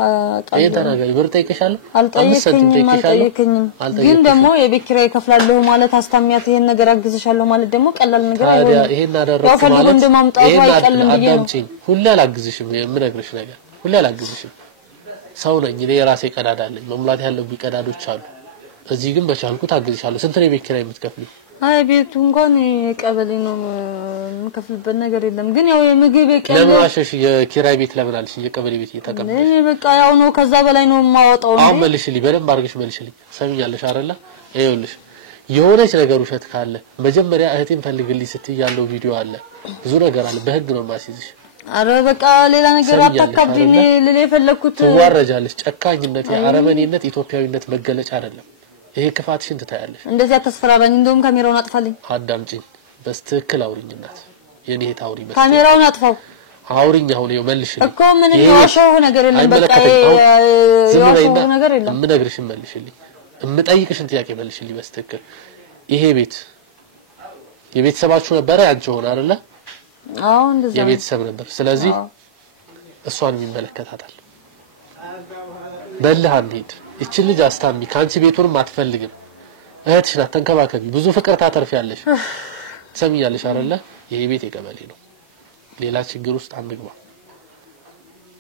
ይሄን ተናገሪ ብር ጠይቄሻለሁ አልጠየከኝም ግን ደግሞ የቤት ኪራይ ከፍላለሁ ማለት አስታሚያት ይሄን ነገር አግዝሻለሁ ማለት ደግሞ ቀላል ነገር አይደለም ይሄን አደረኩ ማለት እንደማምጣቱ አይቀልም ብዬ ነው ሁሉ አላግዝሽም የምነግርሽ ነገር ሁሉ አላግዝሽም ሰው ነኝ እኔ የራሴ ቀዳዳ አለኝ መሙላት ያለብኝ ቀዳዶች አሉ እዚህ ግን በቻልኩት አግዝሻለሁ ስንት ነው የቤት ኪራይ የምትከፍለው አይ ቤቱ እንኳን የቀበሌ ነው የምከፍልበት ነገር የለም ግን ያው የምግብ የቀበሌ ለምን አሸሽ የኪራይ ቤት ለምን አልሽ የቀበሌ ቤት እየተቀበልሽ እኔ በቃ ያው ነው ከዛ በላይ ነው የማወጣው አሁን መልሽልኝ በደንብ አድርገሽ መልሽልኝ ሰምኛለሽ አይደለ ይኸውልሽ የሆነች ነገር ውሸት ካለ መጀመሪያ እህቴን ፈልግልኝ ስትያለው ቪዲዮ አለ ብዙ ነገር አለ በህግ ነው ማስይዝሽ አረ በቃ ሌላ ነገር አታካብኝ ለሌ ፈለኩት ትዋረጃለሽ ጨካኝነት የአረመኔነት ኢትዮጵያዊነት መገለጫ አይደለም ይሄ ክፋትሽን ትታያለሽ እንደዚህ አትስፈራራኝ እንደውም ካሜራውን አጥፋልኝ አዳምጪኝ በስትክክል አውሪኝናት የኔ ታውሪ በስ ካሜራውን አጥፋው አውሪኝ አሁን ይኸው መልሽልኝ እኮ ምን ያሻው ነገር የለም በቃ ያሻው ነገር የለም ምነግርሽን መልሽልኝ እምጠይቅሽን ጥያቄ መልሽልኝ በስትክክል ይሄ ቤት የቤተሰባችሁ ነበር ያንቺ ሆነ አይደለ አዎ እንደዛ የቤተሰብ ነበር ስለዚህ እሷን የሚመለከታታል በልህ አንሂድ እቺ ልጅ አስታሚ ካንቺ ቤቱንም አትፈልግም እህትሽ ናት ተንከባከቢ ብዙ ፍቅር ታተርፊያለሽ ሰሚያለሽ አይደለ ይሄ ቤት የቀበሌ ነው ሌላ ችግር ውስጥ አንግባ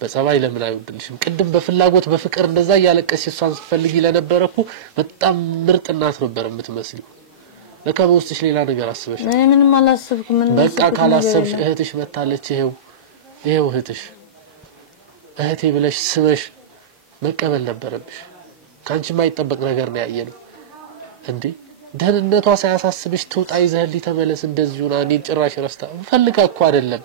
በጸባይ ለምን አይወድልሽም ቅድም በፍላጎት በፍቅር እንደዛ ያለቀሽ እሷን ስትፈልጊ ለነበረኩ በጣም ምርጥ እናት ነበር የምትመስሊው ለካም ውስጥሽ ሌላ ነገር አስበሽ ምንም አላሰብኩም ምን በቃ ካላሰብሽ እህትሽ መታለች ይሄው እህትሽ እህቴ ብለሽ ስመሽ መቀበል ነበረብሽ ካንቺ ማይጠበቅ ነገር ነው ያየነው እንዴ ደህንነቷ ሳያሳስብሽ ትውጣ ይዘህልኝ ተመለስ እንደዚሁና እኔ ጭራሽ ረስታ ፈልጋ እኮ አይደለም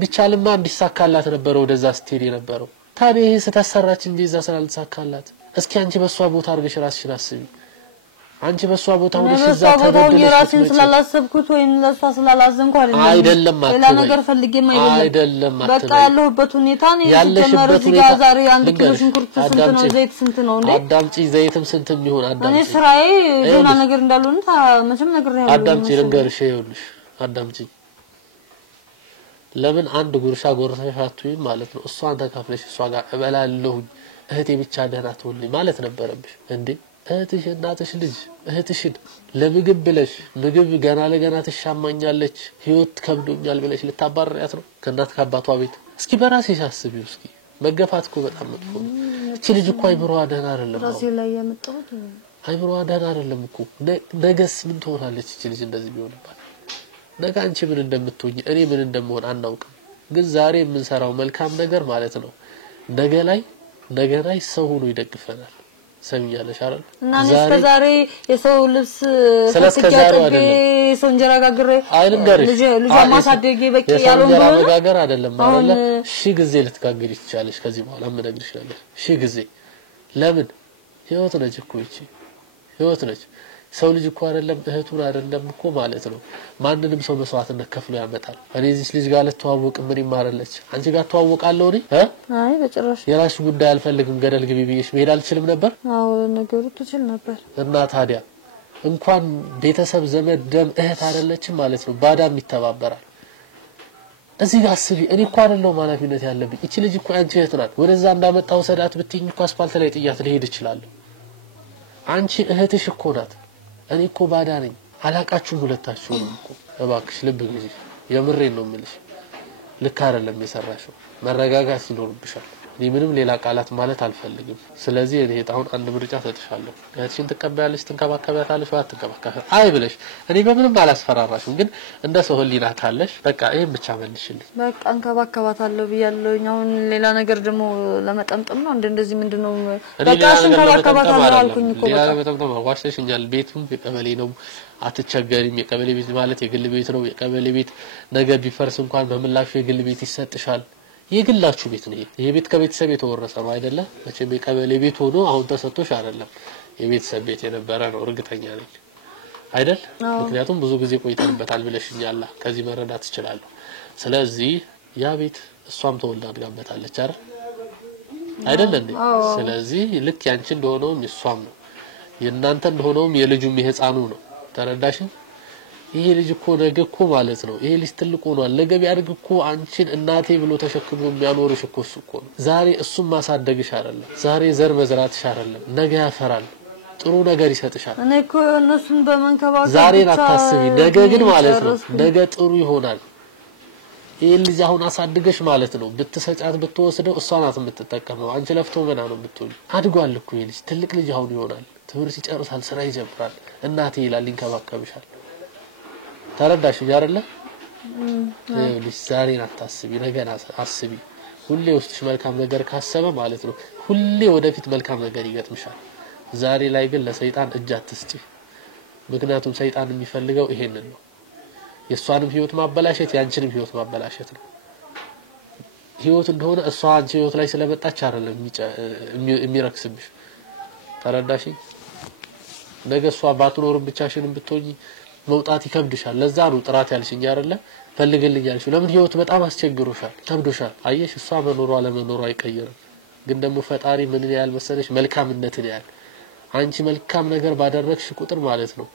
ቢቻልማ እንዲሳካላት ነበር ወደዛ ስትሄድ የነበረው ታዲያ ይሄ ስተሰራች እንጂ እዛ ስላልተሳካላት እስኪ አንቺ በሷ ቦታ አርገሽ ራስሽን አስቢ አንቺ በሷ ቦታ ሆነሽ እዛ ተበደለሽ ራስን ስላላሰብኩት ወይም ለሷ ስላላዘንኩ አይደለም ሌላ ነገር ፈልጌም አይደለም በቃ ያለሁበት ሁኔታ ነው ያለሽበት ሁኔታ ዛሬ አንድ ኪሎ ሽንኩርት ስንት ነው ዘይት ስንት ነው እንዴ አዳምጪ ዘይትም ስንት የሚሆን አዳምጪ እኔ ስራዬ ዜና ነገር እንዳልሆነ መቼም ነገር ያለው አዳምጪ ልንገርሽ ይኸውልሽ አዳምጪ ለምን አንድ ጉርሻ ጎርሰሽ አትይም ማለት ነው እሷን ተካፍለሽ እሷ ጋር እበላለሁ እህቴ ብቻ ደህና ትሆንልኝ ማለት ነበረብሽ እንዴ እህትሽ እናትሽ ልጅ እህትሽን ለምግብ ብለሽ ምግብ ገና ለገና ተሻማኛለች ህይወት ከብዶኛል ብለሽ ልታባረሪያት ነው ከእናት ከአባቷ ቤት እስኪ በራስሽ አስቢው እስኪ መገፋት እኮ በጣም መጥፎ ነው እቺ ልጅ እኮ አይምሮዋ ደህና አይደለም ራሴ ላይ ያመጣሁት አይምሮዋ ደህና አይደለም እኮ ነገስ ምን ትሆናለች እቺ ልጅ እንደዚህ ቢሆንባት ነገ አንቺ ምን እንደምትሆኚ እኔ ምን እንደምሆን አናውቅም ግን ዛሬ የምንሰራው መልካም ነገር ማለት ነው ነገ ላይ ሰው ሆኖ ይደግፈናል ሰምኛለሽ አይደል እና እስከዛሬ የሰው ልብስ ስለስከዛሬው ሰው እንጀራ ጋግሬ ልጅ ማሳደጌ በቂ ያለው እንጀራ መጋገር አይደለም ማለት ሺ ጊዜ ልትጋግሪ ትችላለሽ ከዚህ በኋላ ምነግርሽ ነገር ሺ ጊዜ ለምን ህይወት ነች እኮ እቺ ህይወት ነች ሰው ልጅ እኮ አይደለም እህቱን አይደለም እኮ ማለት ነው ማንንም ሰው መስዋዕትነት ከፍሎ ያመጣል እኔ እዚህ ልጅ ጋር ለተዋወቅ ምን ይማራለች አንቺ ጋር ተዋወቃለሁ እኔ አይ በጭራሽ የራሽ ጉዳይ አልፈልግም ገደል ግቢ ብዬሽ መሄድ አልችልም ነበር አዎ ነገሩ ትችል ነበር እና ታዲያ እንኳን ቤተሰብ ዘመድ ደም እህት አይደለችም ማለት ነው ባዳም ይተባበራል እዚህ ጋር አስቢ እኔ እኮ አይደለም ማላፊነት ያለብኝ እቺ ልጅ እኮ አንቺ እህት ናት ወደዛ እንዳመጣው ሰዳት ብትኝ እኮ አስፋልት ላይ ጥያት ልሄድ ይችላል አንቺ እህትሽ እኮ ናት እኔ እኮ ባዳ ነኝ አላቃችሁም ሁለታችሁ እኮ እባክሽ ልብ ግዢ የምሬን ነው የምልሽ ልክ አይደለም የሰራሽው መረጋጋት ይኖርብሻል እኔ ምንም ሌላ ቃላት ማለት አልፈልግም ስለዚህ እኔ ታውን አንድ ምርጫ ሰጥሻለሁ እህትሽን ትቀበያለሽ ትንከባከቢያታለሽ ወይ አትንከባከቢ አይ ብለሽ እኔ በምንም አላስፈራራሽም ግን እንደ ሰው ህሊና ካለሽ በቃ ይሄን ብቻ መልሽልኝ በቃ እንከባከባታለሁ ብያለሁኝ አሁን ሌላ ነገር ደግሞ ለመጠምጠም ነው እንደዚህ ምንድነው በቃ እንከባከባታለሁ አልኩኝ እኮ ሌላ ለመጠምጠም ዋሽተሽኛል ቤቱም የቀበሌ ነው አትቸገሪም የቀበሌ ቤት ማለት የግል ቤት ነው የቀበሌ ቤት ነገ ቢፈርስ እንኳን በመላሹ የግል ቤት ይሰጥሻል የግላችሁ ቤት ነው ይሄ ቤት ከቤተሰብ የተወረሰ ነው አይደለ መቼም የቀበሌ ቤት ሆኖ አሁን ተሰጥቶሽ አይደለም የቤተሰብ ቤት የነበረ ነው እርግጠኛ ነኝ አይደል ምክንያቱም ብዙ ጊዜ ቆይተንበታል ብለሽኛል ከዚህ መረዳት ይችላል ስለዚህ ያ ቤት እሷም ተወልዳ አድጋበታለች አይደል እንዴ ስለዚህ ልክ ያንቺ እንደሆነውም እሷም ነው የእናንተ እንደሆነውም የልጁም የህፃኑ ነው ተረዳሽኝ ይሄ ልጅ እኮ ነገ እኮ ማለት ነው ይሄ ልጅ ትልቅ ሆኗል ነገ ቢያድግ እኮ አንቺን እናቴ ብሎ ተሸክሞ የሚያኖርሽ እኮ እኮ ነው ዛሬ እሱም ማሳደግሽ አይደለም ዛሬ ዘር መዝራትሽ አይደለም ነገ ያፈራል ጥሩ ነገር ይሰጥሻል እኔ እኮ እነሱን በመንከባከብ ዛሬን አታስቢ ነገ ግን ማለት ነው ነገ ጥሩ ይሆናል ይሄ ልጅ አሁን አሳድገሽ ማለት ነው ብትሰጫት ብትወስደው እሷ ናት የምትጠቀመው አንቺ ለፍቶ መና ነው የምትሆኝ አድጓል እኮ ይሄ ልጅ ትልቅ ልጅ አሁን ይሆናል ትምህርት ይጨርሳል ስራ ይጀምራል እናቴ ይላል ይንከባከብሻል ተረዳሽ አይደለ ልጅ ዛሬን አታስቢ ነገን አስቢ ሁሌ ውስጥሽ መልካም ነገር ካሰበ ማለት ነው ሁሌ ወደፊት መልካም ነገር ይገጥምሻል ዛሬ ላይ ግን ለሰይጣን እጅ አትስጪ ምክንያቱም ሰይጣን የሚፈልገው ይሄንን ነው የሷንም ህይወት ማበላሸት ያንቺንም ህይወት ማበላሸት ነው ህይወት እንደሆነ እሷ አንቺ ህይወት ላይ ስለመጣች አይደለም የሚረክስብሽ ተረዳሽ ነገ እሷ ባትኖርም ብቻሽንም ብትሆኚ መውጣት ይከብድሻል ለዛ ነው ጥራት ያልሽኝ አይደለ ፈልግልኝ ያልሽ ለምን ህይወት በጣም አስቸግሮሻል ከብዶሻል አየሽ እሷ መኖሯ ለመኖሯ አይቀየርም ግን ደግሞ ፈጣሪ ምን ያህል መሰለሽ መልካምነትን ያህል አንቺ መልካም ነገር ባደረግሽ ቁጥር ማለት ነው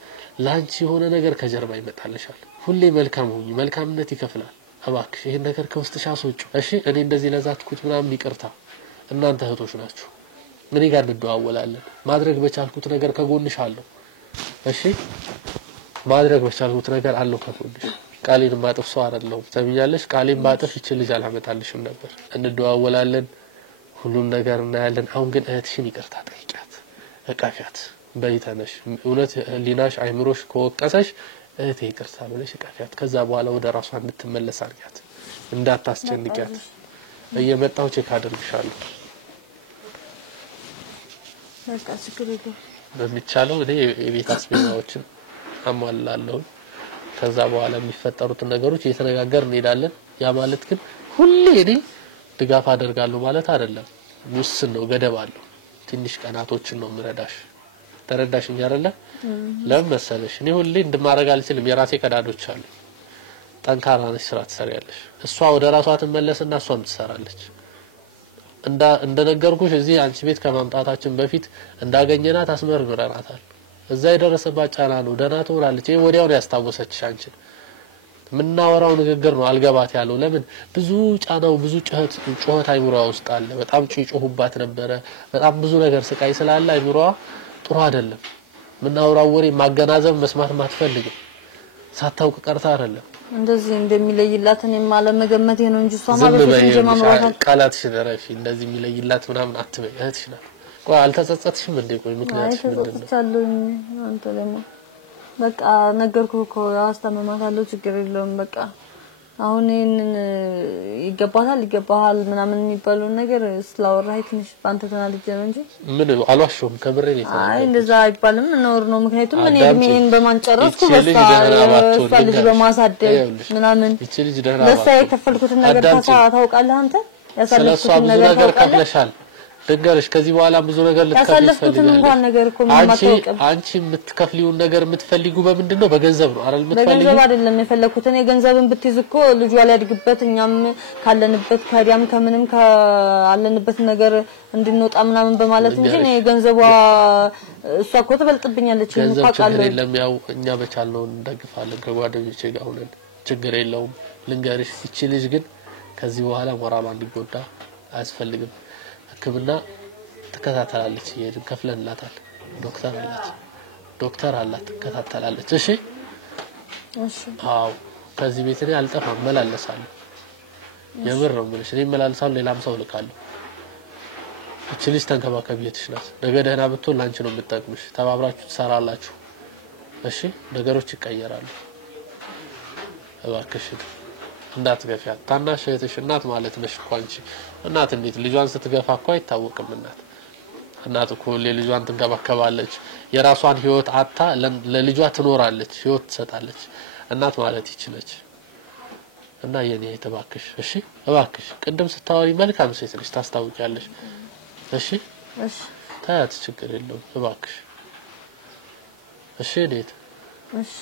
ላንቺ የሆነ ነገር ከጀርባ ይመጣልሻል ሁሌ መልካም ሁኚ መልካምነት ይከፍላል እባክሽ ይሄን ነገር ከውስጥሽ አስወጪው እሺ እኔ እንደዚህ ለዛትኩት ምናምን ይቅርታ እናንተ እህቶች ናችሁ ምን ጋር እንደዋወላለን ማድረግ በቻልኩት ነገር ከጎንሽ አለው እሺ ማድረግ በቻልኩት ነገር አለው ከጎንሽ ቃሌን ማጥፍ ሰው አይደለም ተብያለሽ ቃሌን ማጥፍ ይችል ልጅ አላመጣልሽም ነበር እንደዋወላለን ሁሉም ነገር እናያለን አሁን ግን እህትሽን ይቅርታ ጠይቂያት እቃፊያት በይተነሽ እውነት ሊናሽ አይምሮሽ ከወቀሰሽ እህቴ ይቅርታ ብለሽ እቃፊያት ከዛ በኋላ ወደ ራሷ እንድትመለስ አድርጊያት እንዳታስጨንቂያት እየመጣው ቼክ አድርግሻለሁ በቃ ስክሪቶ በሚቻለው እኔ የቤት አስቤዛዎችን አሟላለሁ ከዛ በኋላ የሚፈጠሩት ነገሮች እየተነጋገርን እንሄዳለን ያ ማለት ግን ሁሌ እኔ ድጋፍ አደርጋለሁ ማለት አይደለም ውስን ነው ገደብ አለው ትንሽ ቀናቶችን ነው ምረዳሽ ተረዳሽኝ አይደለ ለምን መሰለሽ እኔ ሁሌ እንደማረግ አልችልም የራሴ ቀዳዶች አሉ ጠንካራ ነሽ ስራ ትሰሪያለሽ እሷ ወደ ራሷ ትመለስና እሷም ትሰራለች እንደነገርኩሽ እዚህ አንቺ ቤት ከማምጣታችን በፊት እንዳገኘናት አስመርምረናታል እዛ የደረሰባት ጫና ነው ደና ትሆናለች ይሄ ወዲያው ነው ያስታወሰችሽ አንቺን ምናወራው ንግግር ነው አልገባት ያለው ለምን ብዙ ጫናው ብዙ ጩኸት አይምሮዋ ውስጥ አለ በጣም ጭጮሁባት ነበር በጣም ብዙ ነገር ስቃይ ስላለ አይምሮዋ ጥሩ አይደለም ምናወራው ወሬ ማገናዘብ መስማት ማትፈልግ ሳታውቅ ቀርታ አይደለም እንደዚህ እንደሚለይላት እኔም አለመገመቴ ነው እንጂ እሷ ማለት እንጀማምራታ ቃላት ሽደረፊ እንደዚህ የሚለይላት ምናምን አትበይ እህትሽ ናት ቆይ አልተጸጸትሽም እንዴ ቆይ ምክንያት ምንድነው አንተ ደግሞ በቃ ነገርኩህ እኮ አስተማማታለሁ ችግር የለውም በቃ አሁን ይገባሃል ምናምን የሚባለው ነገር ስላወራይ ትንሽ ባንተ ተናልጀ ነው እንጂ ምን አልዋሽም ከብሬ ነው አይ እንደዛ አይባልም ነውር ነው ምክንያቱም ምን እድሜን በማንጨረስኩ በልጅ በማሳደግ ምናምን እቺ ልጅ ደህና ለሳ የከፈልኩት ነገር ታውቃለህ አንተ ያሳለፍኩት ነገር ከፍለሻል ደጋርሽ ከዚህ በኋላ ብዙ ነገር ልትከፍል ይፈልጋል አንቺ የምትከፍሊውን ነገር የምትፈልጉ በምንድነው በገንዘብ ነው አይደል የምትፈልጉ በገንዘብ አይደለም የፈለኩት እኔ ገንዘብን ብትይዝ እኮ ልጅ ያላድግበት እኛም ካለንበት ከዲያም ከምንም ካለንበት ነገር እንድንወጣ ምናምን በማለት እንጂ እኔ ገንዘቧ እሷ እኮ ትበልጥብኛለች እንኳን የለም ያው እኛ በቻልነው እንደግፋለን ከጓደኞቼ ጋር ሆነን ችግር የለውም ልንገርሽ እቺ ልጅ ግን ከዚህ በኋላ ሞራሏ እንዲጎዳ አያስፈልግም ህክምና ተከታተላለች ይሄን ከፍለንላታል ዶክተር አላት ተከታተላለች እሺ አው ከዚህ ቤት ላይ አልጠፋም መላለሳለሁ የምር ነው ምንሽ እኔ መላለሳለሁ ሌላም ሰው ልካለሁ እቺ ልጅ ተንከባከቢየትሽ ናት ነገ ደህና ብትሆን ላንቺ ነው የምትጠቅምሽ ተባብራችሁ ትሰራላችሁ እሺ ነገሮች ይቀየራሉ እባክሽ እንዳትገፊያት ታናሽ እህትሽ እናት ማለት ነሽ እኮ አንቺ እናት እንዴት ልጇን ስትገፋ እኮ አይታወቅም እናት እኮ ለልጇን ትንከባከባለች የራሷን ህይወት አጣ ለልጇ ትኖራለች ህይወት ትሰጣለች እናት ማለት ይችላልች እና የኔ እባክሽ እሺ እባክሽ ቅድም ስታወሪ መልካም ሴት ነሽ ታስታውቂያለሽ እሺ ታያት ችግር የለውም እባክሽ እሺ ዴት እሺ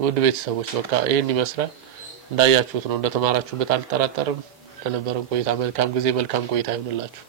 ውድ ቤተሰቦች በቃ ይሄን ይመስላል እንዳያችሁት ነው እንደተማራችሁበት አልጠራጠርም ለነበረው ቆይታ መልካም ጊዜ መልካም ቆይታ ይሁንላችሁ